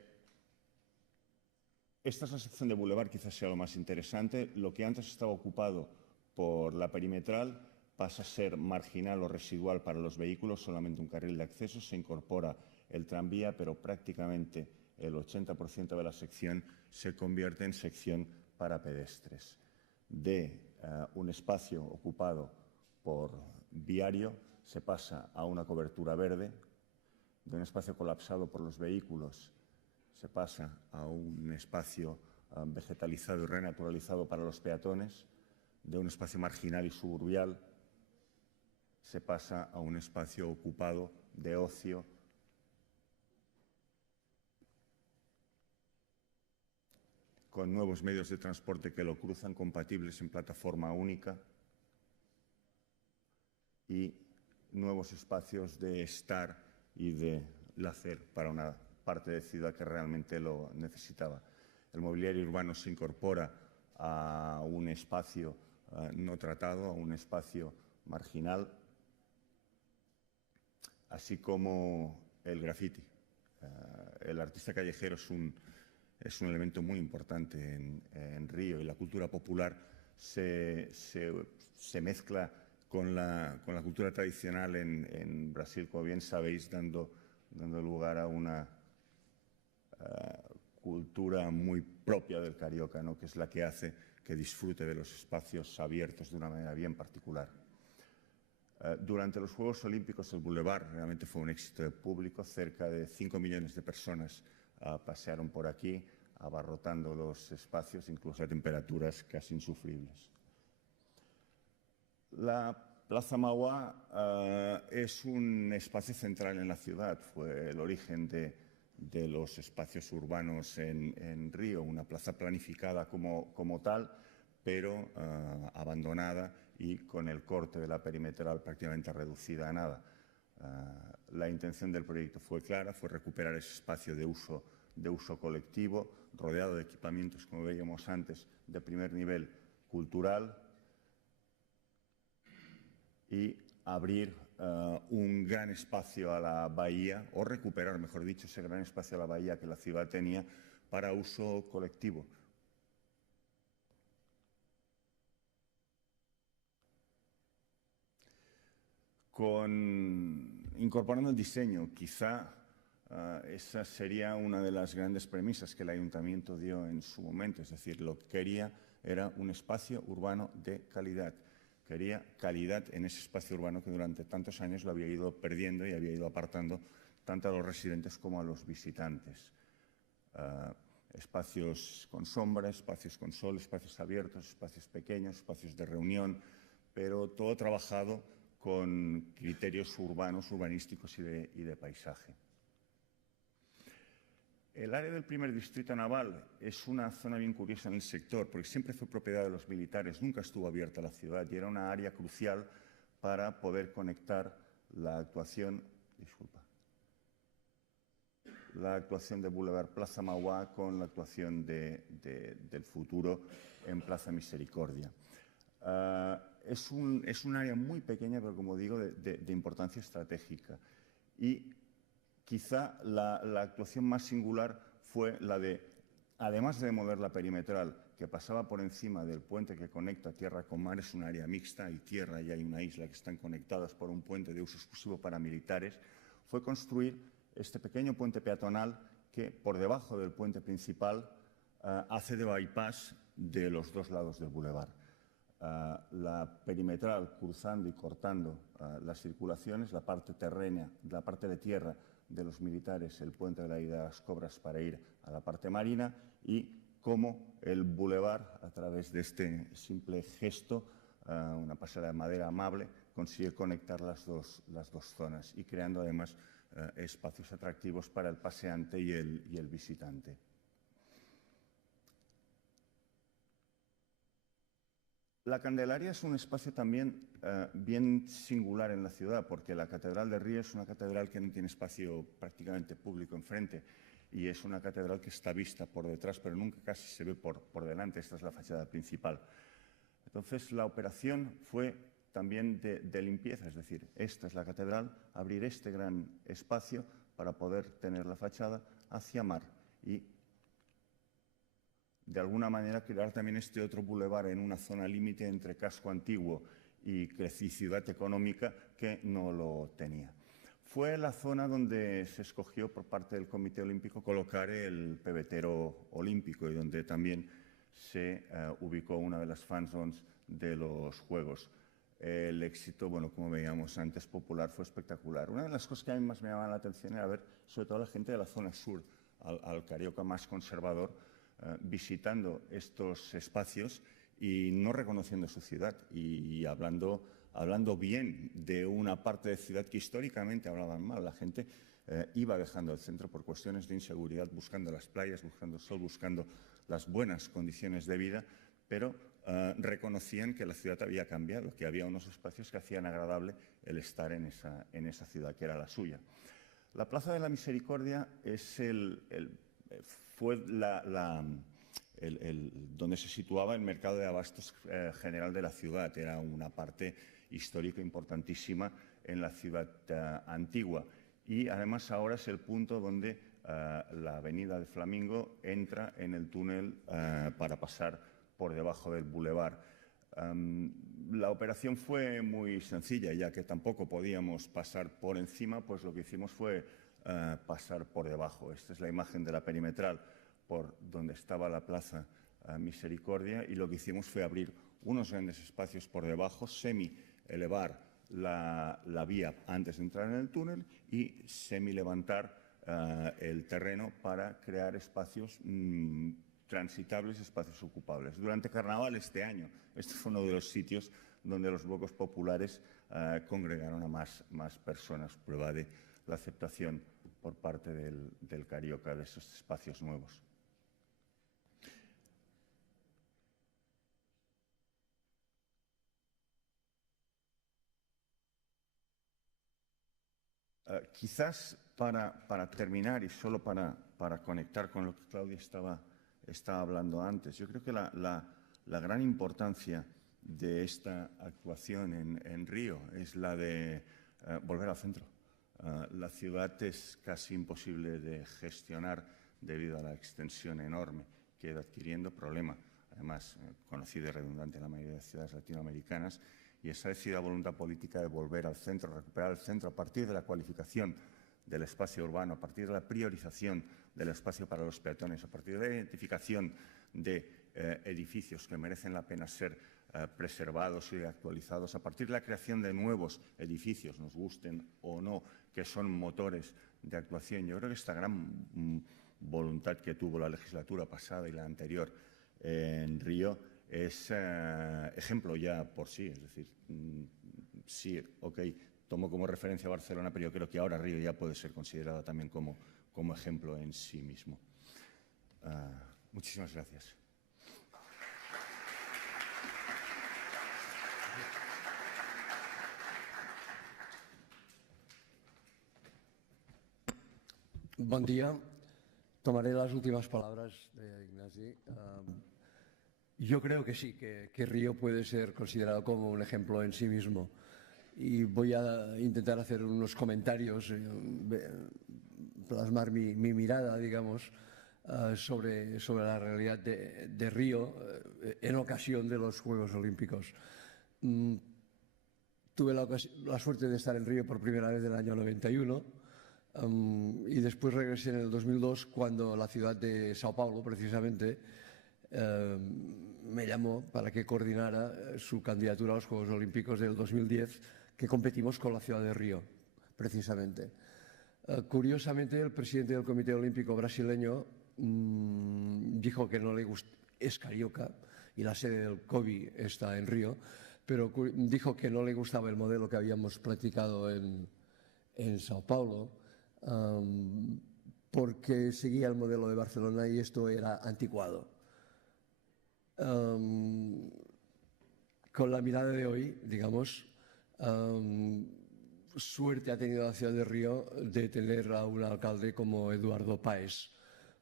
es la sección de Boulevard, quizás sea lo más interesante. Lo que antes estaba ocupado por la perimetral pasa a ser marginal o residual para los vehículos, solamente un carril de acceso, se incorpora el tranvía, pero prácticamente el 80% de la sección se convierte en sección para pedestres. De un espacio ocupado por viario se pasa a una cobertura verde, de un espacio colapsado por los vehículos se pasa a un espacio vegetalizado y renaturalizado para los peatones, de un espacio marginal y suburbial se pasa a un espacio ocupado de ocio con nuevos medios de transporte que lo cruzan, compatibles en plataforma única, y nuevos espacios de estar y de placer para una parte de ciudad que realmente lo necesitaba. El mobiliario urbano se incorpora a un espacio no tratado, a un espacio marginal, así como el graffiti. El artista callejero es un elemento muy importante en Río, y la cultura popular se mezcla con la cultura tradicional en Brasil, como bien sabéis, dando lugar a una cultura muy propia del carioca, ¿no?, que es la que hace que disfrute de los espacios abiertos de una manera bien particular. Durante los Juegos Olímpicos el Boulevard realmente fue un éxito de público. Cerca de 5 millones de personas pasearon por aquí, abarrotando los espacios, incluso a temperaturas casi insufribles. La Plaza Mauá es un espacio central en la ciudad. Fue el origen de los espacios urbanos en Río, una plaza planificada como tal, pero abandonada y con el corte de la perimetral prácticamente reducida a nada. La intención del proyecto fue clara, fue recuperar ese espacio de uso colectivo, rodeado de equipamientos, como veíamos antes, de primer nivel cultural, y abrir un gran espacio a la bahía, o recuperar, mejor dicho, ese gran espacio a la bahía que la ciudad tenía para uso colectivo. Incorporando el diseño, quizá esa sería una de las grandes premisas que el ayuntamiento dio en su momento. Es decir, lo que quería era un espacio urbano de calidad. Quería calidad en ese espacio urbano que durante tantos años lo había ido perdiendo y había ido apartando tanto a los residentes como a los visitantes. Espacios con sombra, espacios con sol, espacios abiertos, espacios pequeños, espacios de reunión, pero todo trabajado con criterios urbanos, urbanísticos y de paisaje. El área del primer distrito naval es una zona bien curiosa en el sector, porque siempre fue propiedad de los militares, nunca estuvo abierta a la ciudad, y era una área crucial para poder conectar la actuación de Boulevard Plaza Mauá con la actuación del futuro en Plaza Misericordia. Es un área muy pequeña, pero como digo, de importancia estratégica. Y quizá la actuación más singular fue la de, además de demoler la perimetral, que pasaba por encima del puente que conecta tierra con mar, es un área mixta, hay tierra y hay una isla que están conectadas por un puente de uso exclusivo para militares, fue construir este pequeño puente peatonal que, por debajo del puente principal, hace de bypass de los dos lados del bulevar. La perimetral cruzando y cortando las circulaciones, la parte terrena, la parte de tierra de los militares, el puente de la ida de las Cobras para ir a la parte marina, y cómo el bulevar, a través de este simple gesto, una pasarela de madera amable, consigue conectar las dos zonas y creando además espacios atractivos para el paseante y el visitante. La Candelaria es un espacio también bien singular en la ciudad, porque la Catedral de Río es una catedral que no tiene espacio prácticamente público enfrente y es una catedral que está vista por detrás, pero nunca casi se ve por delante. Esta es la fachada principal. Entonces, la operación fue también de limpieza, es decir, esta es la catedral, abrir este gran espacio para poder tener la fachada hacia mar y de alguna manera crear también este otro bulevar en una zona límite entre casco antiguo y ciudad económica que no lo tenía. Fue la zona donde se escogió por parte del Comité Olímpico colocar el pebetero olímpico y donde también se ubicó una de las fan zones de los Juegos. El éxito, bueno, como veíamos antes, popular, fue espectacular. Una de las cosas que a mí más me llamaban la atención era ver, sobre todo la gente de la zona sur, al carioca más conservador, visitando estos espacios y no reconociendo su ciudad y hablando bien de una parte de ciudad que históricamente hablaban mal. La gente iba dejando el centro por cuestiones de inseguridad, buscando las playas, buscando el sol, buscando las buenas condiciones de vida, pero reconocían que la ciudad había cambiado, que había unos espacios que hacían agradable el estar en esa ciudad que era la suya. La Plaza de la Misericordia es fue donde se situaba el mercado de abastos general de la ciudad. Era una parte histórica importantísima en la ciudad antigua. Y además ahora es el punto donde la avenida del Flamingo entra en el túnel para pasar por debajo del bulevar. La operación fue muy sencilla, ya que tampoco podíamos pasar por encima, pues lo que hicimos fue pasar por debajo. Esta es la imagen de la perimetral por donde estaba la Plaza Misericordia y lo que hicimos fue abrir unos grandes espacios por debajo, semi-elevar la vía antes de entrar en el túnel y semi-levantar el terreno para crear espacios transitables, espacios ocupables. Durante Carnaval este año, este fue uno de los sitios donde los blocos populares congregaron a más personas, prueba de la aceptación por parte del carioca de esos espacios nuevos. Quizás para terminar y solo para conectar con lo que Claudia estaba hablando antes, yo creo que la gran importancia de esta actuación en Río es la de volver al centro. La ciudad es casi imposible de gestionar debido a la extensión enorme que ha ido adquiriendo, problema, además conocido y redundante en la mayoría de ciudades latinoamericanas, y esa decidida voluntad política de volver al centro, recuperar el centro a partir de la cualificación del espacio urbano, a partir de la priorización del espacio para los peatones, a partir de la identificación de edificios que merecen la pena ser preservados y actualizados, a partir de la creación de nuevos edificios, nos gusten o no, que son motores de actuación. Yo creo que esta gran voluntad que tuvo la legislatura pasada y la anterior en Río es ejemplo ya por sí. Es decir, sí, ok, tomo como referencia a Barcelona, pero yo creo que ahora Río ya puede ser considerada también como ejemplo en sí mismo. Muchísimas gracias. Bon día. Tomaré las últimas palabras de Ignasi. Yo creo que sí, que Río puede ser considerado como un ejemplo en sí mismo. Y voy a intentar hacer unos comentarios, plasmar mi mirada, digamos, sobre la realidad de Río en ocasión de los Juegos Olímpicos. Tuve la suerte de estar en Río por primera vez en el año 91. Y después regresé en el 2002 cuando la ciudad de Sao Paulo, precisamente, me llamó para que coordinara su candidatura a los Juegos Olímpicos del 2010, que competimos con la ciudad de Río, precisamente. Curiosamente, el presidente del Comité Olímpico brasileño dijo que no le gusta, es carioca y la sede del COBI está en Río, pero dijo que no le gustaba el modelo que habíamos practicado en Sao Paulo, porque seguía el modelo de Barcelona y esto era anticuado. con la mirada de hoy, digamos, suerte ha tenido la ciudad de Río de tener a un alcalde como Eduardo Paes,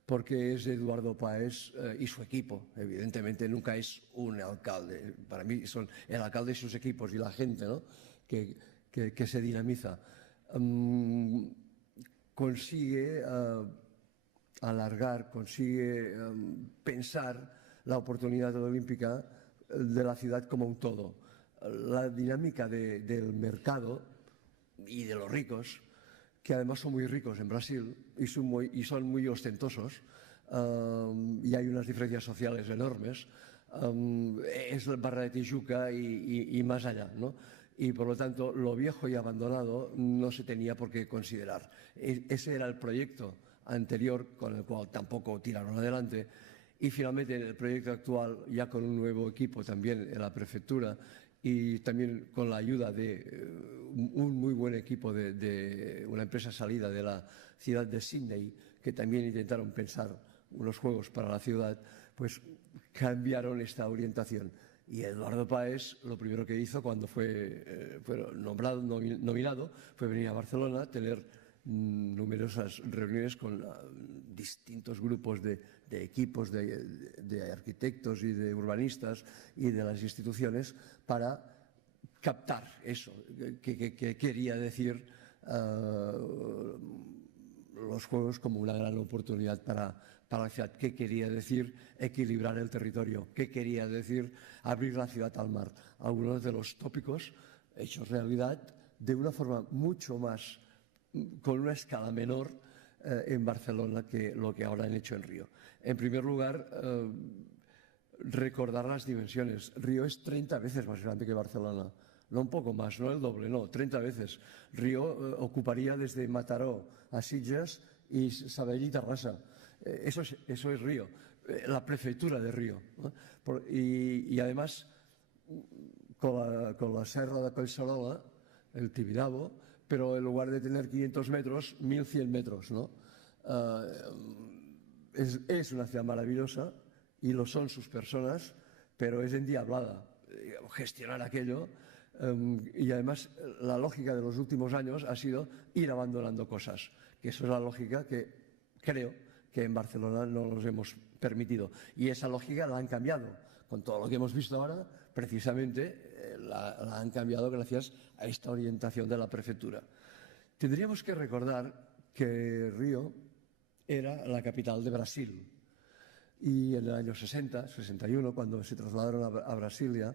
porque es Eduardo Paes y su equipo. Evidentemente nunca es un alcalde. Para mí son el alcalde y sus equipos y la gente, ¿no?, que se dinamiza. Consigue alargar, consigue pensar la oportunidad olímpica de la ciudad como un todo. La dinámica del mercado y de los ricos, que además son muy ricos en Brasil y son muy ostentosos, y hay unas diferencias sociales enormes, es la Barra de Tijuca y más allá, ¿no? Y por lo tanto lo viejo y abandonado no se tenía por qué considerar. Ese era el proyecto anterior, con el cual tampoco tiraron adelante, y finalmente en el proyecto actual, ya con un nuevo equipo también en la prefectura y también con la ayuda de un muy buen equipo de una empresa salida de la ciudad de Sydney, que también intentaron pensar unos juegos para la ciudad, pues cambiaron esta orientación. Y Eduardo Paes lo primero que hizo cuando fue nominado fue venir a Barcelona, tener numerosas reuniones con distintos grupos de equipos de arquitectos y de urbanistas y de las instituciones para captar eso que quería decir los juegos como una gran oportunidad para la ciudad. ¿Qué quería decir equilibrar el territorio? ¿Qué quería decir abrir la ciudad al mar? Algunos de los tópicos hechos realidad de una forma mucho más, con una escala menor en Barcelona que lo que ahora han hecho en Río. En primer lugar, recordar las dimensiones. Río es 30 veces más grande que Barcelona. No un poco más, no el doble, no, 30 veces. Río ocuparía desde Mataró a Sitges y Sabadell y Terrassa. Eso es Río, la prefectura de Río, ¿no? Y además, con la serra de Collserola, el Tibidabo, pero en lugar de tener 500 metros, 1.100 metros, ¿no? Es una ciudad maravillosa y lo son sus personas, pero es endiablada gestionar aquello. Y además la lógica de los últimos años ha sido ir abandonando cosas, que eso es la lógica que creo que en Barcelona no nos hemos permitido. Y esa lógica la han cambiado. Con todo lo que hemos visto ahora, precisamente la han cambiado gracias a esta orientación de la prefectura. Tendríamos que recordar que Río era la capital de Brasil. Y en el año 60, 61, cuando se trasladaron a Brasilia,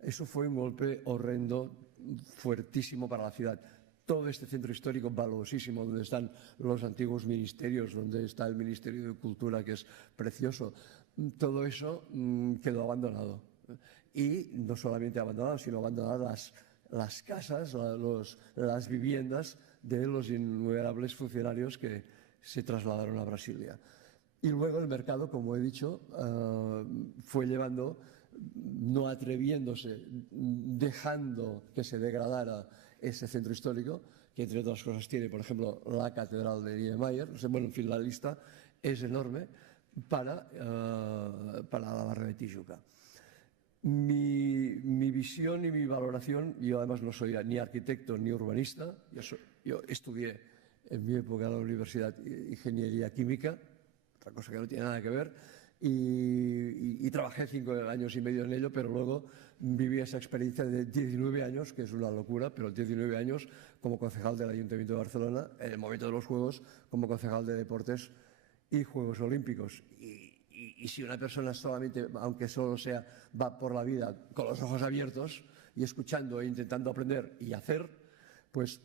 eso fue un golpe horrendo, fuertísimo para la ciudad. Todo este centro histórico valuosísimo, donde están los antiguos ministerios, donde está el Ministerio de Cultura, que es precioso, todo eso quedó abandonado. Y no solamente abandonado, sino abandonadas las casas, las viviendas de los innumerables funcionarios que se trasladaron a Brasilia. Y luego el mercado, como he dicho, fue llevando, no atreviéndose, dejando que se degradara ese centro histórico, que entre otras cosas tiene, por ejemplo, la Catedral de Niemeyer. Bueno, en fin, la lista es enorme para la Barra de Tijuca. Mi visión y mi valoración, yo además no soy ni arquitecto ni urbanista, yo estudié en mi época en la Universidad Ingeniería Química, otra cosa que no tiene nada que ver, y trabajé 5 años y medio en ello, pero luego viví esa experiencia de 19 años, que es una locura, pero 19 años como concejal del Ayuntamiento de Barcelona, en el momento de los Juegos, como concejal de Deportes y Juegos Olímpicos. Y si una persona solamente, aunque solo sea, va por la vida con los ojos abiertos y escuchando e intentando aprender y hacer, pues,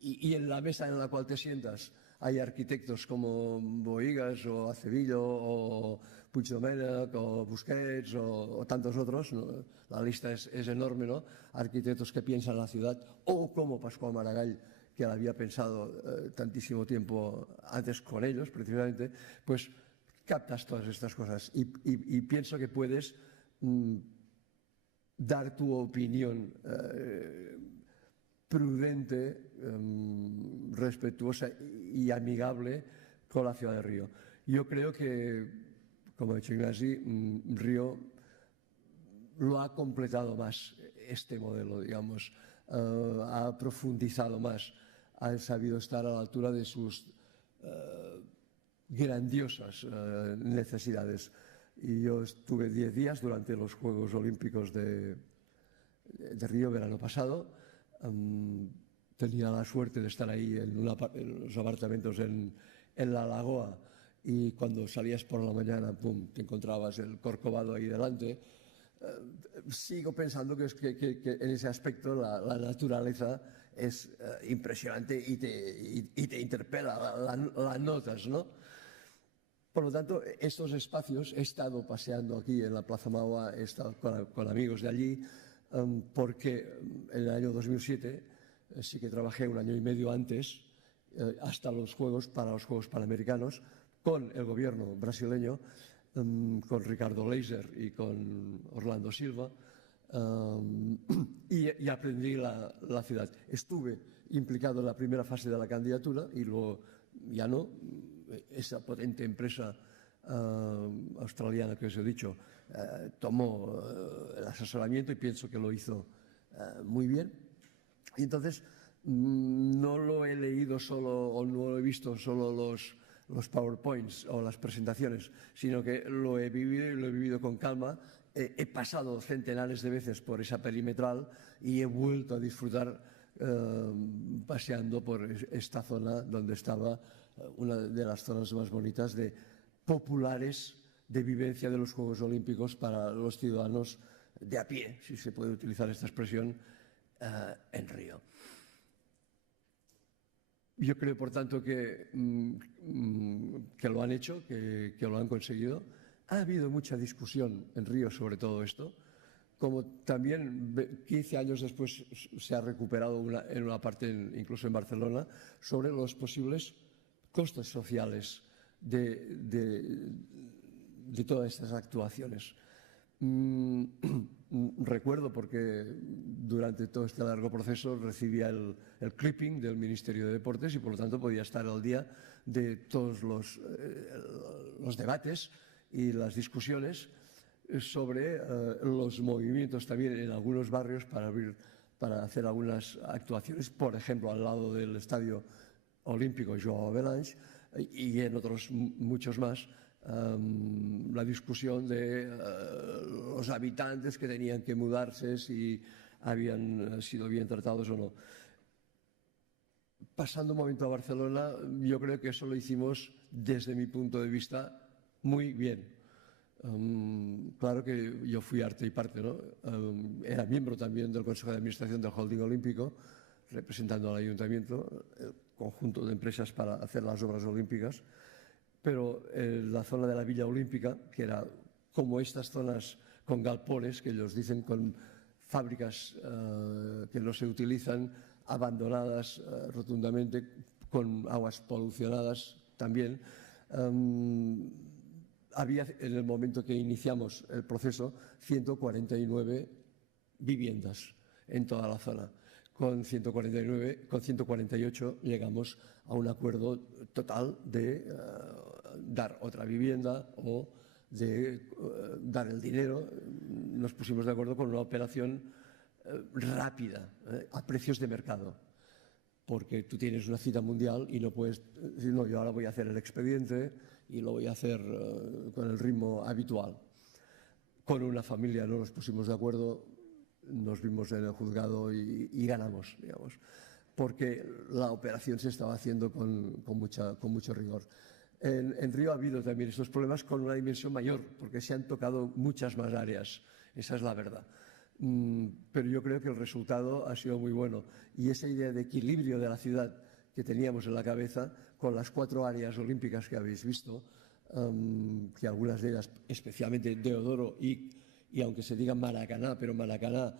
y en la mesa en la cual te sientas hay arquitectos como Bohigas o Acevillo o Puigdomènech o Busquets o tantos otros, ¿no? La lista es enorme, ¿no? Arquitectos que piensan la ciudad, o como Pascual Maragall, que la había pensado tantísimo tiempo antes con ellos, precisamente, pues captas todas estas cosas y pienso que puedes dar tu opinión prudente, respetuosa y amigable con la ciudad de Río. Yo creo que, como ha dicho Ignasi, Río lo ha completado más este modelo, digamos, ha profundizado más, ha sabido estar a la altura de sus grandiosas necesidades. Y yo estuve 10 días durante los Juegos Olímpicos de Río verano pasado. Tenía la suerte de estar ahí en los apartamentos en la Lagoa, y cuando salías por la mañana, pum, te encontrabas el Corcovado ahí delante. Sigo pensando que en ese aspecto la naturaleza es impresionante y te interpela, la notas, ¿no? Por lo tanto, estos espacios, he estado paseando aquí en la Plaza Maua, he estado con amigos de allí, porque en el año 2007 sí que trabajé un año y medio antes, hasta los Juegos Panamericanos, con el gobierno brasileño, con Ricardo Leiser y con Orlando Silva, y aprendí la ciudad. Estuve implicado en la primera fase de la candidatura y luego ya no. Esa potente empresa australiana que os he dicho tomó el asesoramiento y pienso que lo hizo muy bien. Y entonces no lo he leído solo o no lo he visto solo los PowerPoints o las presentaciones, sino que lo he vivido y lo he vivido con calma. He pasado centenares de veces por esa perimetral y he vuelto a disfrutar paseando por esta zona donde estaba una de las zonas más bonitas populares de vivencia de los Juegos Olímpicos para los ciudadanos de a pie, si se puede utilizar esta expresión, en Río. Yo creo, por tanto, que lo han hecho, que lo han conseguido. Ha habido mucha discusión en Río sobre todo esto, como también 15 años después se ha recuperado en una parte, incluso en Barcelona, sobre los posibles costes sociales de todas estas actuaciones. Recuerdo, porque durante todo este largo proceso recibía el clipping del Ministerio de Deportes y por lo tanto podía estar al día de todos los debates y las discusiones sobre los movimientos también en algunos barrios para hacer algunas actuaciones, por ejemplo, al lado del Estadio Olímpico Joao Havelange y en otros muchos más, la discusión de los habitantes que tenían que mudarse, si habían sido bien tratados o no. Pasando un momento a Barcelona, yo creo que eso lo hicimos desde mi punto de vista muy bien. Claro que yo fui arte y parte, ¿no? Era miembro también del Consejo de Administración del Holding Olímpico, representando al Ayuntamiento, el conjunto de empresas para hacer las obras olímpicas, pero la zona de la Villa Olímpica, que era como estas zonas con galpones, que ellos dicen, con fábricas que no se utilizan, abandonadas rotundamente, con aguas polucionadas también. Había, en el momento que iniciamos el proceso, 149 viviendas en toda la zona. Con 148 llegamos a un acuerdo total de dar otra vivienda o de dar el dinero. Nos pusimos de acuerdo con una operación rápida, a precios de mercado, porque tú tienes una cita mundial y no puedes decir, no, yo ahora voy a hacer el expediente y lo voy a hacer con el ritmo habitual. Con una familia no nos pusimos de acuerdo, nos vimos en el juzgado y ganamos, digamos, porque la operación se estaba haciendo con mucho rigor. En Río ha habido también estos problemas con una dimensión mayor, porque se han tocado muchas más áreas, esa es la verdad. Pero yo creo que el resultado ha sido muy bueno, y esa idea de equilibrio de la ciudad que teníamos en la cabeza, con las 4 áreas olímpicas que habéis visto, que algunas de ellas, especialmente Deodoro y aunque se diga Maracaná, pero Maracaná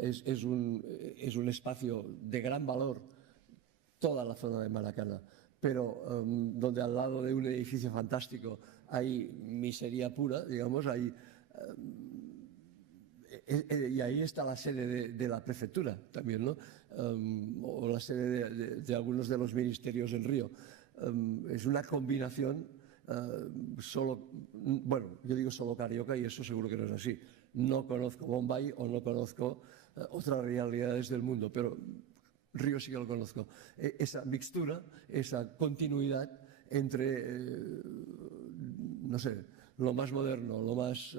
es un espacio de gran valor, toda la zona de Maracaná, pero donde al lado de un edificio fantástico hay miseria pura, digamos, y ahí está la sede de la prefectura también, ¿no? O la sede de algunos de los ministerios en Río. Es una combinación bueno, yo digo solo carioca y eso seguro que no es así. no conozco Bombay o no conozco otras realidades del mundo, pero Río sí que lo conozco. Esa mixtura, esa continuidad entre, no sé, lo más moderno, lo más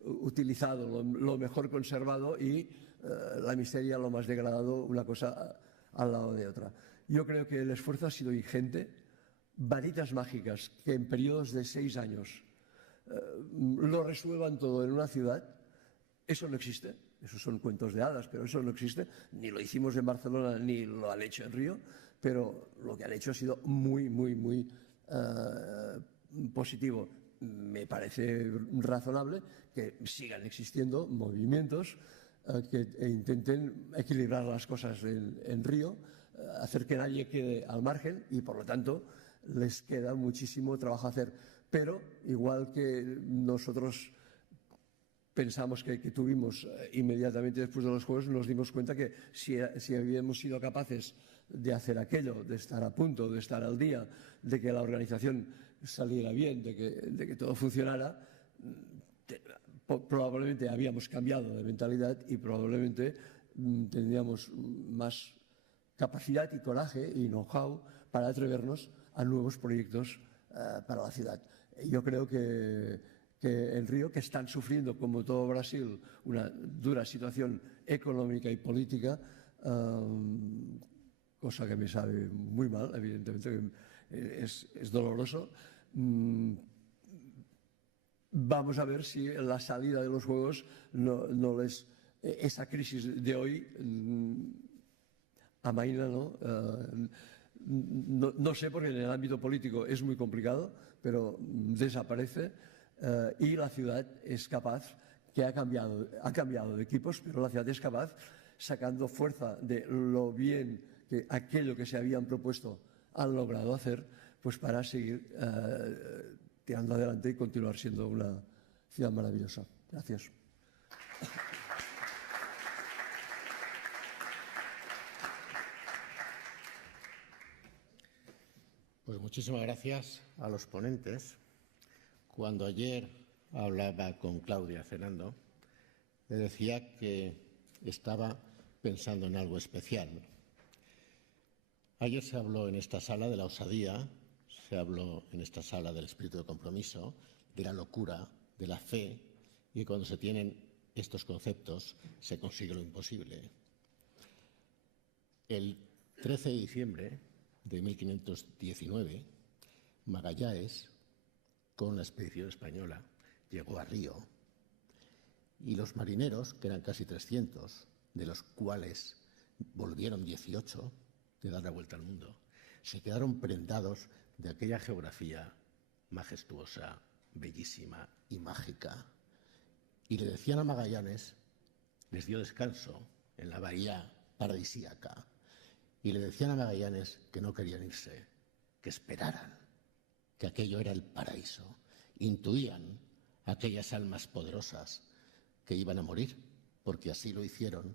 utilizado, lo mejor conservado y la miseria, lo más degradado, una cosa al lado de otra. Yo creo que el esfuerzo ha sido ingente. Varitas mágicas que en periodos de 6 años lo resuelvan todo en una ciudad, eso no existe. Esos son cuentos de hadas, pero eso no existe. Ni lo hicimos en Barcelona, ni lo han hecho en Río, pero lo que han hecho ha sido muy, muy, muy positivo. Me parece razonable que sigan existiendo movimientos que intenten equilibrar las cosas en Río, hacer que nadie quede al margen y, por lo tanto, les queda muchísimo trabajo a hacer. Pero, igual que nosotros pensamos que tuvimos inmediatamente después de los Juegos, nos dimos cuenta que si habíamos sido capaces de hacer aquello, de estar a punto, de estar al día, de que la organización saliera bien, de que todo funcionara, probablemente habíamos cambiado de mentalidad y probablemente tendríamos más capacidad y coraje y know-how para atrevernos a nuevos proyectos para la ciudad. Yo creo que en Río, que están sufriendo, como todo Brasil, una dura situación económica y política, cosa que me sabe muy mal, evidentemente, es doloroso. Vamos a ver si la salida de los Juegos no les... Esa crisis de hoy amaina, ¿no? No sé, porque en el ámbito político es muy complicado, pero desaparece y la ciudad es capaz, que ha cambiado de equipos, pero la ciudad es capaz, sacando fuerza de lo bien que aquello que se habían propuesto han logrado hacer, pues para seguir tirando adelante y continuar siendo una ciudad maravillosa. Gracias. Pues muchísimas gracias a los ponentes. Cuando ayer hablaba con Claudia cenando, le decía que estaba pensando en algo especial. Ayer se habló en esta sala de la osadía, se habló en esta sala del espíritu de compromiso, de la locura, de la fe, y cuando se tienen estos conceptos se consigue lo imposible. El 13 de diciembre de 1519, Magallanes, con la expedición española, llegó a Río y los marineros, que eran casi 300, de los cuales volvieron 18 de dar la vuelta al mundo, se quedaron prendados de aquella geografía majestuosa, bellísima y mágica. Y le decían a Magallanes, les dio descanso en la bahía paradisíaca, y le decían a Magallanes que no querían irse, que esperaran, que aquello era el paraíso. Intuían aquellas almas poderosas que iban a morir, porque así lo hicieron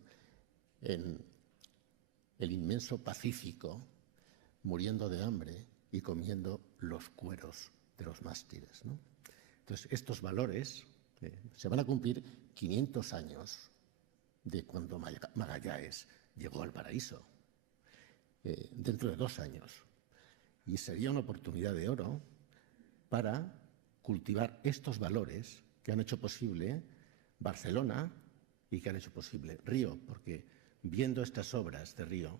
en el inmenso Pacífico, muriendo de hambre y comiendo los cueros de los mástiles, ¿no? Entonces, estos valores se van a cumplir 500 años de cuando Magallanes llegó al paraíso, dentro de 2 años. Y sería una oportunidad de oro para cultivar estos valores que han hecho posible Barcelona y que han hecho posible Río, porque viendo estas obras de Río,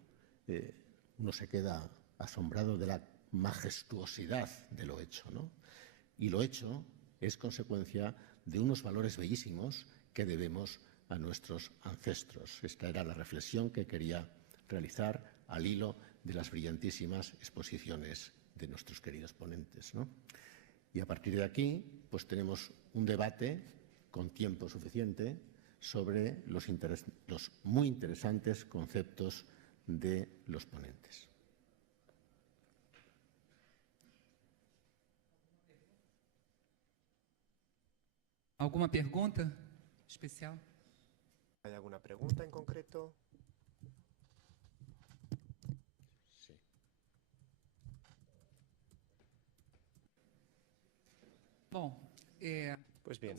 uno se queda asombrado de la majestuosidad de lo hecho, ¿no? Y lo hecho es consecuencia de unos valores bellísimos que debemos a nuestros ancestros. Esta era la reflexión que quería realizar al hilo de las brillantísimas exposiciones de nuestros queridos ponentes, ¿no? Y a partir de aquí, pues tenemos un debate con tiempo suficiente sobre los muy interesantes conceptos de los ponentes. ¿Alguna pregunta especial? ¿Hay alguna pregunta en concreto? Sí. Bom, Pues bien,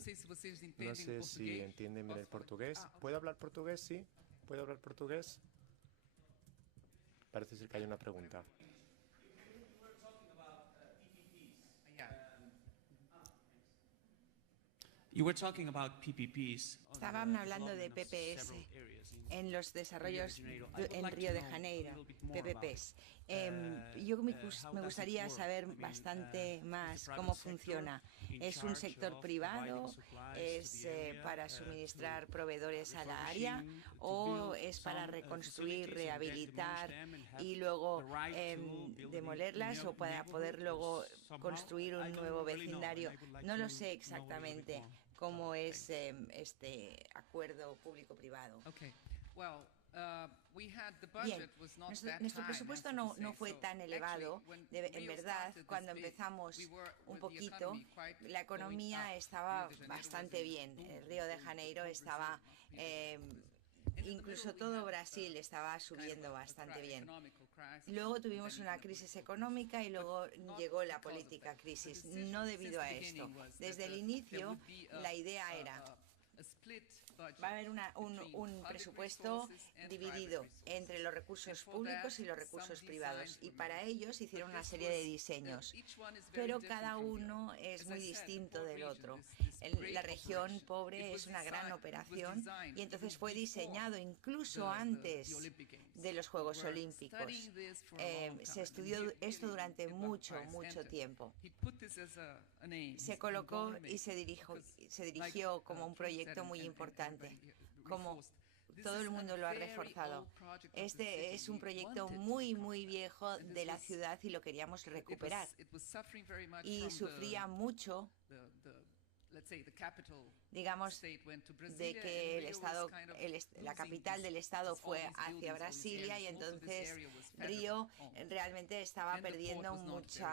no sé si entienden el portugués. ¿Puedo hablar portugués? Sí. ¿Puedo hablar portugués? Parece ser que hay una pregunta. Estaban hablando de PPS en los desarrollos en Río de Janeiro, PPPs. Me gustaría saber bastante más cómo funciona. ¿Es un sector privado? ¿Es para suministrar proveedores a la área? ¿O es para reconstruir, rehabilitar y luego demolerlas o para poder luego construir un nuevo vecindario? No lo sé exactamente cómo es este acuerdo público-privado. Bien, nuestro presupuesto no fue tan elevado. En verdad, cuando empezamos un poquito, la economía estaba bastante bien. El Río de Janeiro estaba, incluso todo Brasil estaba subiendo bastante bien. Luego tuvimos una crisis económica y luego llegó la política crisis, no debido a esto. Desde el inicio, la idea era: va a haber un presupuesto dividido entre los recursos públicos y los recursos privados, y para ellos hicieron una serie de diseños, pero cada uno es muy distinto del otro. La región pobre es una gran operación y entonces fue diseñado incluso antes de los Juegos Olímpicos. Se estudió esto durante mucho tiempo. Se colocó y se dirigió como un proyecto muy importante, como todo el mundo lo ha reforzado. Este es un proyecto muy viejo de la ciudad y lo queríamos recuperar. Y sufría mucho, digamos, de que la capital del estado fue hacia Brasilia, y entonces Río realmente estaba perdiendo mucho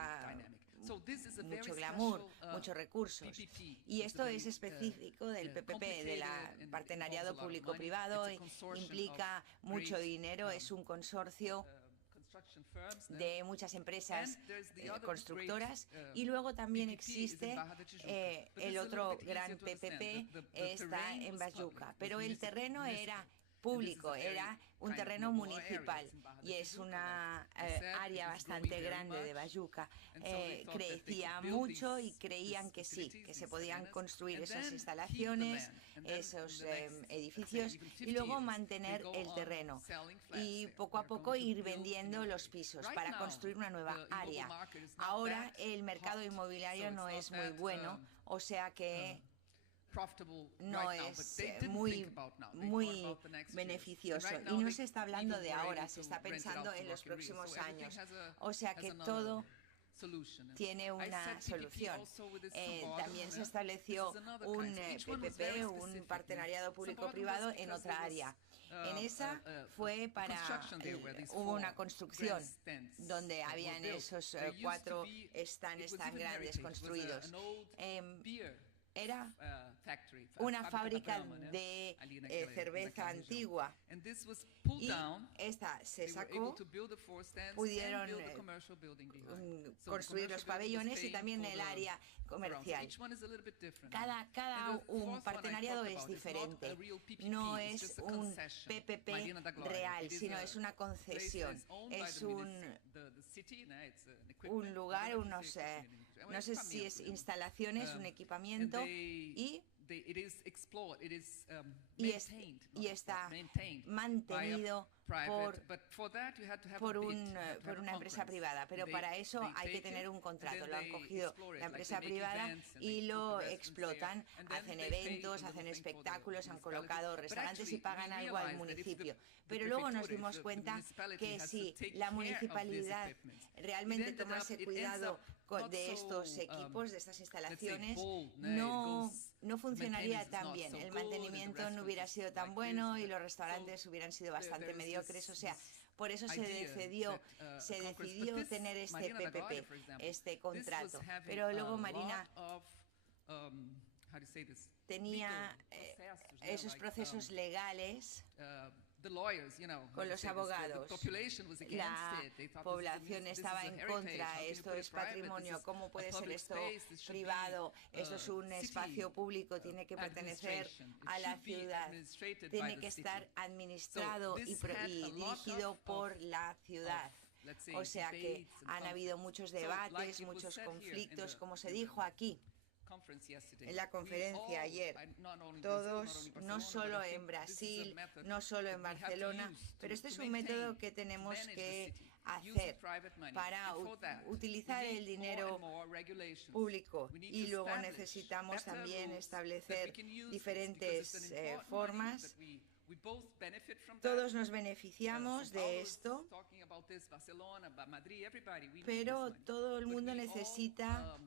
glamour, muchos recursos. Y esto es específico del PPP, del partenariado público-privado, implica mucho dinero, es un consorcio de muchas empresas constructoras, y luego también existe el otro gran PPP, está en Bajuca, pero el terreno era público, era un terreno municipal y es una área bastante grande de Bajuca. Crecía mucho y creían que sí, que se podían construir esas instalaciones, esos edificios, y luego mantener el terreno y poco a poco ir vendiendo los pisos para construir una nueva área. Ahora el mercado inmobiliario no es muy bueno, o sea que no es muy beneficioso, y no se está hablando de ahora, se está pensando en los próximos años, o sea que todo tiene una solución. También se estableció un PPP, un partenariado público-privado en otra área. En esa fue hubo una construcción donde habían esos 4 stands tan grandes construidos. Era una fábrica de cerveza antigua, y esta se sacó. Pudieron construir los pabellones y también el área comercial. Cada un partenariado es diferente. No es un PPP real, sino es una concesión. Es un lugar, no sé si es instalaciones, un equipamiento, y está mantenido por una empresa privada, pero para eso hay que tener un contrato. Lo han cogido la empresa privada y lo explotan, hacen eventos, hacen espectáculos, han colocado restaurantes y pagan algo al municipio. Pero luego nos dimos cuenta que si la municipalidad realmente tomase cuidado de estos equipos, de estas instalaciones, no funcionaría tan bien. El mantenimiento no hubiera sido tan bueno y los restaurantes hubieran sido bastante mediocres. O sea, por eso se decidió tener este PPP, este contrato. Pero luego Marina tenía esos procesos legales con los abogados. La población estaba en contra. Esto es patrimonio. ¿Cómo puede ser esto privado? Esto es un espacio público. Tiene que pertenecer a la ciudad. Tiene que estar administrado y dirigido por la ciudad. O sea que han habido muchos debates, muchos conflictos, como se dijo aquí en la conferencia ayer. Todos, no solo en Brasil, no solo en Barcelona, pero este es un método que tenemos que hacer para utilizar el dinero público, y luego necesitamos también establecer diferentes formas. Todos nos beneficiamos de esto, pero todo el mundo necesita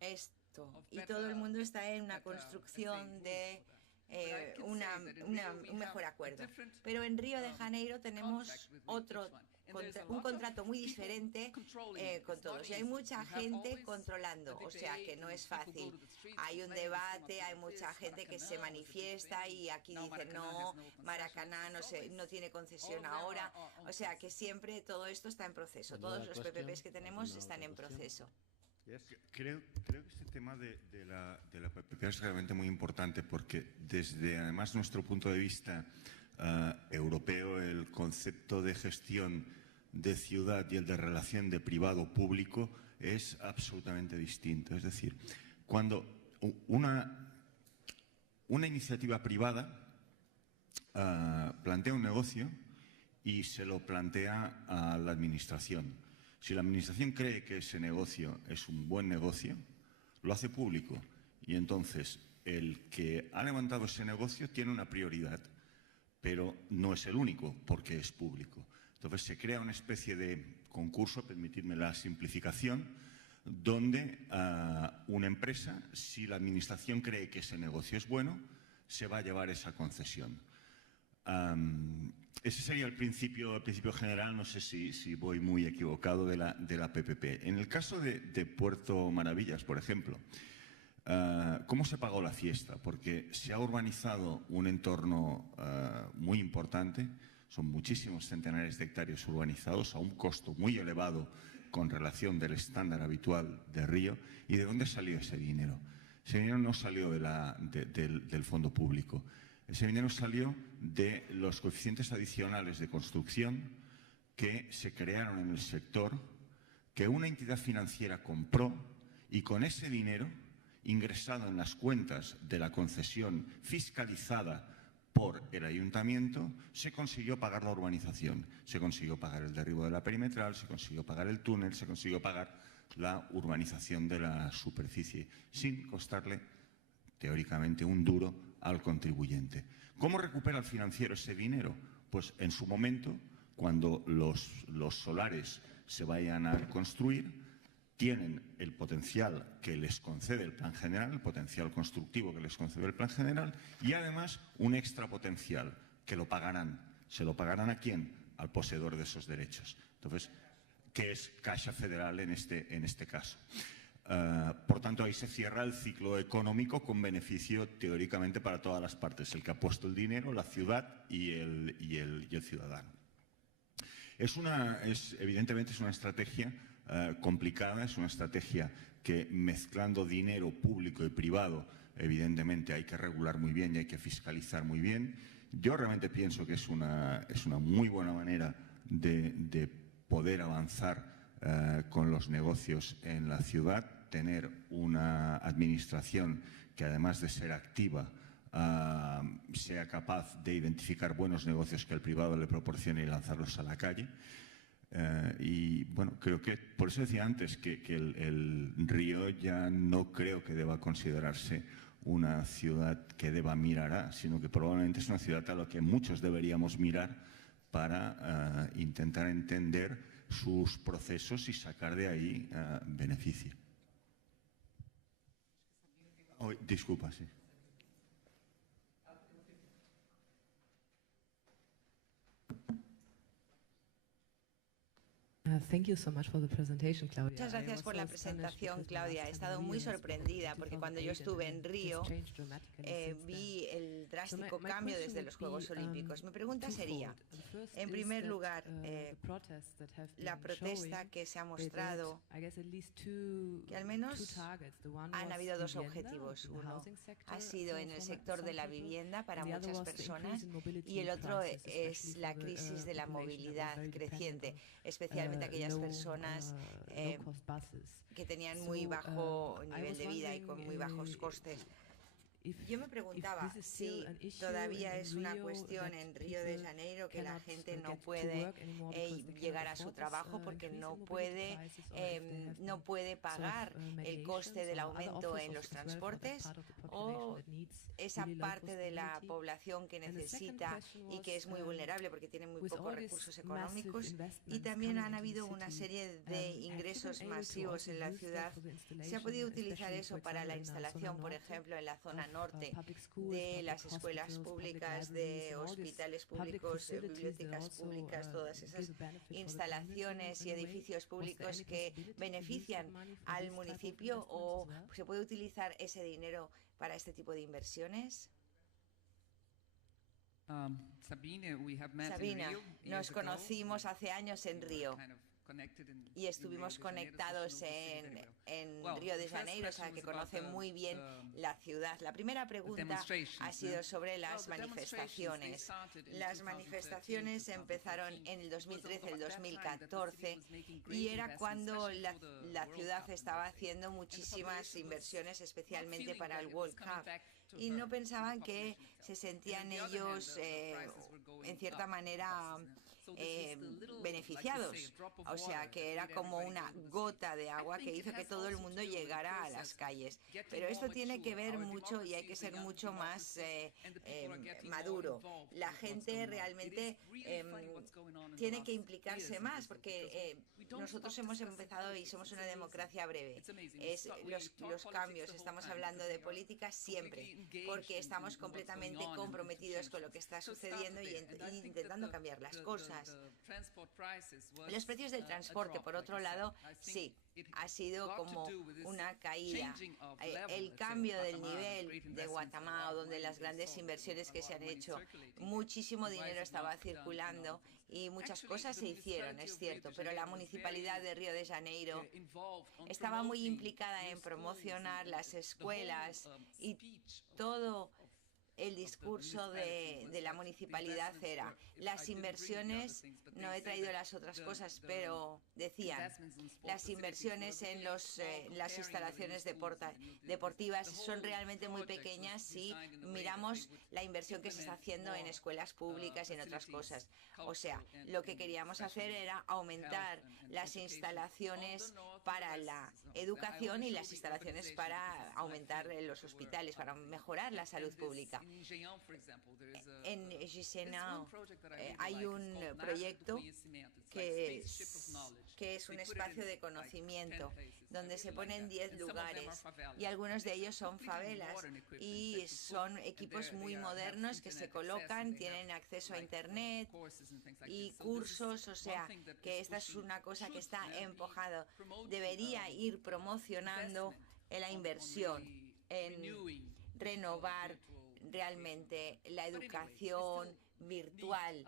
esto, y todo el mundo está en una construcción de un mejor acuerdo. Pero en Río de Janeiro tenemos un contrato muy diferente con todos, y hay mucha gente controlando, o sea que no es fácil. Hay un debate, hay mucha gente que se manifiesta, y aquí dicen no, Maracaná no tiene concesión ahora, o sea que siempre todo esto está en proceso, todos los PPPs que tenemos están en proceso. Creo que este tema de la PPP es realmente muy importante, porque desde además nuestro punto de vista europeo, el concepto de gestión de ciudad y el de relación de privado-público es absolutamente distinto. Es decir, cuando una iniciativa privada plantea un negocio y se lo plantea a la administración. Si la administración cree que ese negocio es un buen negocio, lo hace público, y entonces el que ha levantado ese negocio tiene una prioridad, pero no es el único porque es público. Entonces se crea una especie de concurso, permitidme la simplificación, donde una empresa, si la administración cree que ese negocio es bueno, se va a llevar esa concesión. Ese sería el principio general. No sé si voy muy equivocado de la PPP. En el caso de Puerto Maravillas, por ejemplo, ¿cómo se pagó la fiesta? Porque se ha urbanizado un entorno muy importante, son muchísimos centenares de hectáreas urbanizados a un costo muy elevado con relación del estándar habitual de Río. ¿Y de dónde salió ese dinero? Ese dinero no salió del fondo público. Ese dinero salió de los coeficientes adicionales de construcción que se crearon en el sector, que una entidad financiera compró, y con ese dinero, ingresado en las cuentas de la concesión fiscalizada por el ayuntamiento, se consiguió pagar la urbanización, se consiguió pagar el derribo de la perimetral, se consiguió pagar el túnel, se consiguió pagar la urbanización de la superficie, sin costarle teóricamente un duro al contribuyente. ¿Cómo recupera el financiero ese dinero? Pues en su momento, cuando los solares se vayan a construir, tienen el potencial que les concede el Plan General, el potencial constructivo que les concede el Plan General, y además un extra potencial que lo pagarán. ¿Se lo pagarán a quién? Al poseedor de esos derechos. Entonces, ¿qué es Caixa Federal en este caso? Por tanto, ahí se cierra el ciclo económico con beneficio teóricamente para todas las partes, el que ha puesto el dinero, la ciudad y el ciudadano. Evidentemente es una estrategia complicada, es una estrategia que, mezclando dinero público y privado, evidentemente hay que regular muy bien y hay que fiscalizar muy bien. Yo realmente pienso que es una muy buena manera de poder avanzar con los negocios en la ciudad, tener una administración que, además de ser activa, sea capaz de identificar buenos negocios que el privado le proporcione y lanzarlos a la calle. Y bueno, creo que, por eso decía antes que el Río ya no creo que deba considerarse una ciudad que deba mirar a, sino que probablemente es una ciudad a la que muchos deberíamos mirar para intentar entender sus procesos y sacar de ahí beneficio. Disculpa, sí. Thank you so much for the presentation, Claudia. Muchas gracias por la presentación, Claudia. He estado muy sorprendida porque cuando yo estuve en Río vi el drástico cambio desde los Juegos Olímpicos. Mi pregunta sería, en primer lugar, la protesta que se ha mostrado, que al menos han habido dos objetivos. Uno ha sido en el sector de la vivienda para muchas personas y el otro es la crisis de la movilidad creciente, especialmente aquellas personas que tenían muy bajo nivel de vida y con muy bajos costes. Yo me preguntaba si todavía es una cuestión en Río de Janeiro que la gente no puede llegar a su trabajo porque no puede pagar el coste del aumento en los transportes, o esa parte de la población que necesita y que es muy vulnerable porque tiene muy pocos recursos económicos. Y también han habido una serie de ingresos masivos en la ciudad. ¿Se ha podido utilizar eso para la instalación, por ejemplo, en la zona norte de las escuelas públicas, de hospitales públicos, de bibliotecas públicas, todas esas instalaciones y edificios públicos que benefician al municipio, o se puede utilizar ese dinero para este tipo de inversiones? Sabina, nos conocimos hace años en Río y estuvimos conectados en Río de Janeiro, o sea que conoce muy bien la ciudad. La primera pregunta ha sido sobre las manifestaciones. Las manifestaciones empezaron en el 2013, el 2014, y era cuando la ciudad estaba haciendo muchísimas inversiones, especialmente para el World Cup. Y no pensaban que se sentían ellos, en cierta manera, beneficiados, o sea que era como una gota de agua que hizo que todo el mundo llegara a las calles. Pero esto tiene que ver mucho y hay que ser mucho más maduro. La gente realmente tiene que implicarse más, porque nosotros hemos empezado y somos una democracia breve. Los cambios, estamos hablando de política siempre, porque estamos completamente comprometidos con lo que está sucediendo y intentando cambiar las cosas. Los precios del transporte, por otro lado, sí, ha sido como una caída. El cambio del nivel de Guatemala, donde las grandes inversiones que se han hecho, muchísimo dinero estaba circulando y muchas cosas se hicieron, es cierto, pero la Municipalidad de Río de Janeiro estaba muy implicada en promocionar las escuelas, y todo el discurso de la municipalidad era: las inversiones, no he traído las otras cosas, pero decían, las inversiones en las instalaciones deportivas son realmente muy pequeñas si miramos la inversión que se está haciendo en escuelas públicas y en otras cosas. O sea, lo que queríamos hacer era aumentar las instalaciones para la educación y las instalaciones para aumentar los hospitales, para mejorar la salud pública. En Chisinau hay un proyecto que es un espacio de conocimiento donde se ponen 10 lugares y algunos de ellos son favelas y son equipos muy modernos que se colocan, tienen acceso a internet y cursos, o sea que esta es una cosa que está empujado. Debería ir promocionando la inversión en renovar realmente la educación virtual,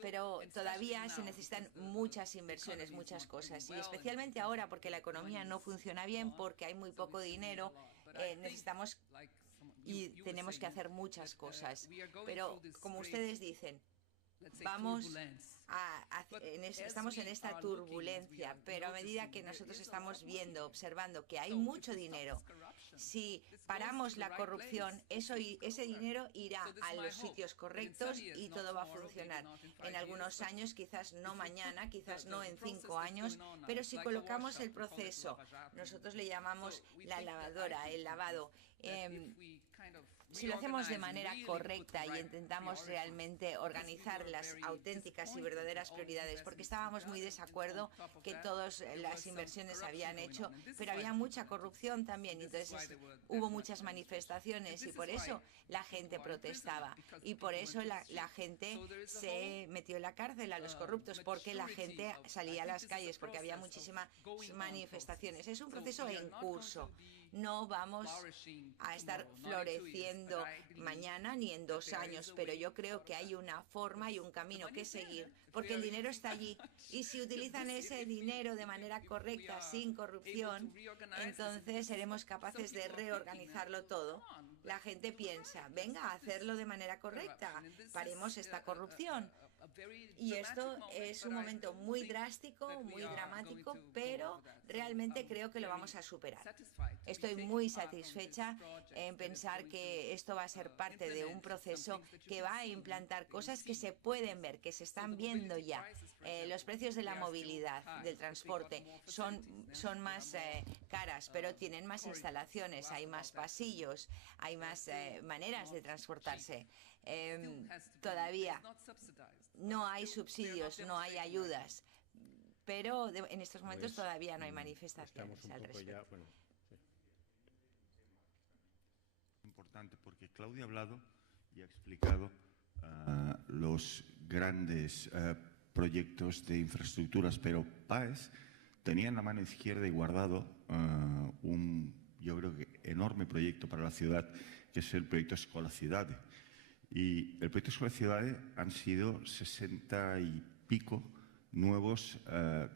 pero todavía se necesitan muchas inversiones, muchas cosas, y especialmente ahora porque la economía no funciona bien, porque hay muy poco dinero, necesitamos y tenemos que hacer muchas cosas. Pero como ustedes dicen, estamos en esta turbulencia, pero a medida que nosotros estamos viendo, observando que hay mucho dinero, si paramos la corrupción, ese dinero irá a los sitios correctos y todo va a funcionar. En algunos años, quizás no mañana, quizás no en 5 años, pero si colocamos el proceso, nosotros le llamamos la lavadora, el lavado, si lo hacemos de manera correcta y intentamos realmente organizar las auténticas y verdaderas prioridades, porque estábamos muy de desacuerdo que todas las inversiones se habían hecho, pero había mucha corrupción también, entonces hubo muchas manifestaciones y por eso la gente protestaba y por eso la gente se metió en la cárcel a los corruptos, porque la gente salía a las calles, porque había muchísimas manifestaciones. Es un proceso en curso. no vamos a estar floreciendo mañana ni en 2 años, pero yo creo que hay una forma y un camino que seguir, porque el dinero está allí. Y si utilizan ese dinero de manera correcta, sin corrupción, entonces seremos capaces de reorganizarlo todo. La gente piensa, venga, a hacerlo de manera correcta, paremos esta corrupción. Y esto es un momento muy drástico, muy dramático, pero realmente creo que lo vamos a superar. Estoy muy satisfecha en pensar que esto va a ser parte de un proceso que va a implantar cosas que se pueden ver, que se están viendo ya. Los precios de la movilidad, del transporte, son más caras, pero tienen más instalaciones, hay más pasillos, hay más maneras de transportarse. Todavía no hay subsidios, no hay ayudas, pero en estos momentos todavía no hay manifestaciones al respecto. Importante, porque Claudia ha hablado y ha explicado los grandes proyectos de infraestructuras, pero PAES tenía en la mano izquierda y guardado yo creo que enorme proyecto para la ciudad, que es el proyecto Escolacidade. Y el proyecto Escolacidade han sido 60 y pico nuevos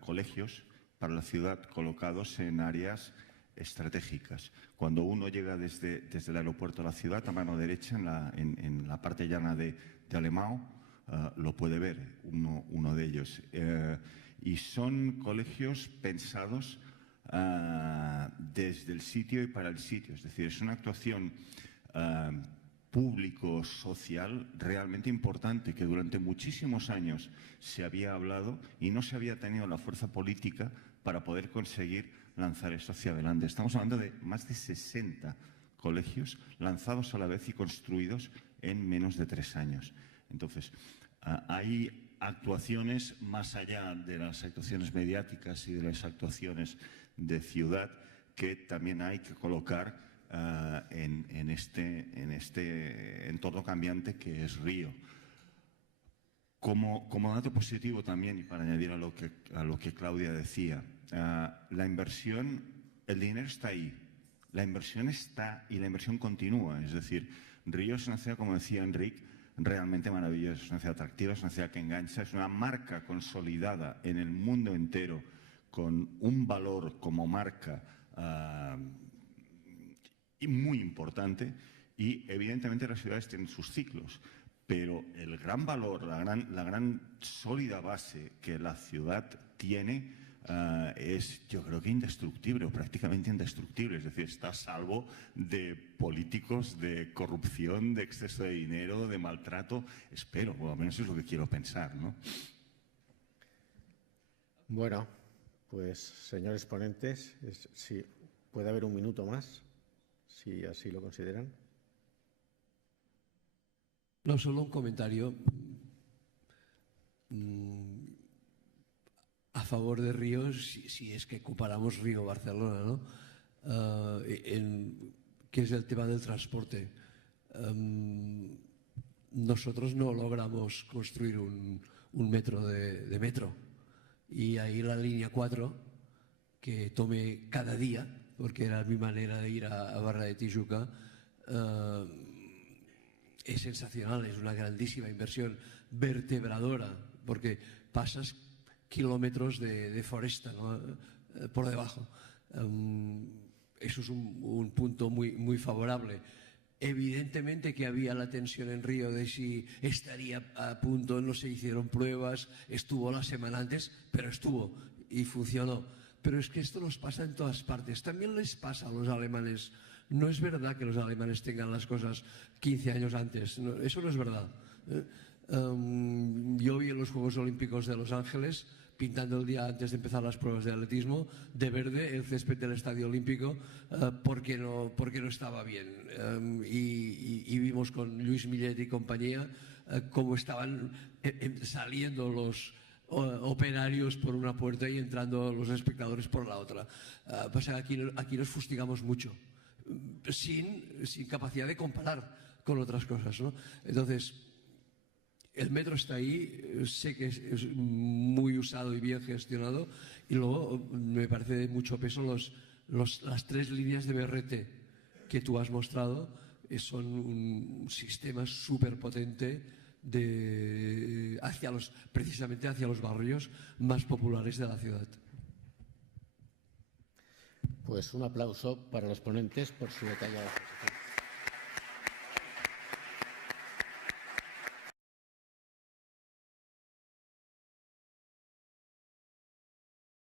colegios para la ciudad colocados en áreas estratégicas. Cuando uno llega desde el aeropuerto a la ciudad, a mano derecha, en la parte llana de Alemão, lo puede ver uno de ellos. Y son colegios pensados desde el sitio y para el sitio. Es decir, es una actuación público-social realmente importante que durante muchísimos años se había hablado y no se había tenido la fuerza política para poder conseguir lanzar esto hacia adelante. Estamos hablando de más de 60 colegios lanzados a la vez y construidos en menos de 3 años. Entonces, hay actuaciones más allá de las actuaciones mediáticas y de las actuaciones de ciudad que también hay que colocar en este entorno cambiante que es Río. Como dato positivo también, y para añadir a lo que Claudia decía, la inversión, el dinero está ahí, la inversión está y la inversión continúa. Es decir, Río es una ciudad, como decía Enric, realmente maravillosa, es una ciudad atractiva, es una ciudad que engancha, es una marca consolidada en el mundo entero con un valor como marca y muy importante, y evidentemente las ciudades tienen sus ciclos, pero el gran valor, la gran sólida base que la ciudad tiene es, yo creo que indestructible o prácticamente indestructible. Es decir, está a salvo de políticos, de corrupción, de exceso de dinero, de maltrato. Espero, o al menos es lo que quiero pensar, ¿no? Bueno, pues señores ponentes, si puede haber un minuto más, si así lo consideran. No, solo un comentario a favor de Río, si es que comparamos Río-Barcelona, ¿no? Que es el tema del transporte. Nosotros no logramos construir un metro de metro, y ahí la línea 4, que tomé cada día, porque era mi manera de ir a Barra de Tijuca, es sensacional, es una grandísima inversión vertebradora, porque pasas kilómetros de foresta, ¿no? Por debajo. Eso es un punto muy favorable. Evidentemente que había la tensión en Río de si estaría a punto, no se hicieron pruebas, estuvo la semana antes, pero estuvo y funcionó. Pero es que esto nos pasa en todas partes. También les pasa a los alemanes. No es verdad que los alemanes tengan las cosas 15 años antes. No, eso no es verdad. Yo vi en los Juegos Olímpicos de Los Ángeles, pintando el día antes de empezar las pruebas de atletismo, de verde el césped del Estadio Olímpico, porque no estaba bien. Y vimos con Luis Millet y compañía cómo estaban saliendo los operarios por una puerta y entrando los espectadores por la otra. Pasa que aquí nos fustigamos mucho, sin capacidad de comparar con otras cosas, ¿no? Entonces, el metro está ahí, sé que es muy usado y bien gestionado, y luego me parece de mucho peso las 3 líneas de BRT que tú has mostrado son un sistema súper potente precisamente hacia los barrios más populares de la ciudad. Pues un aplauso para los ponentes por su detallada exposición.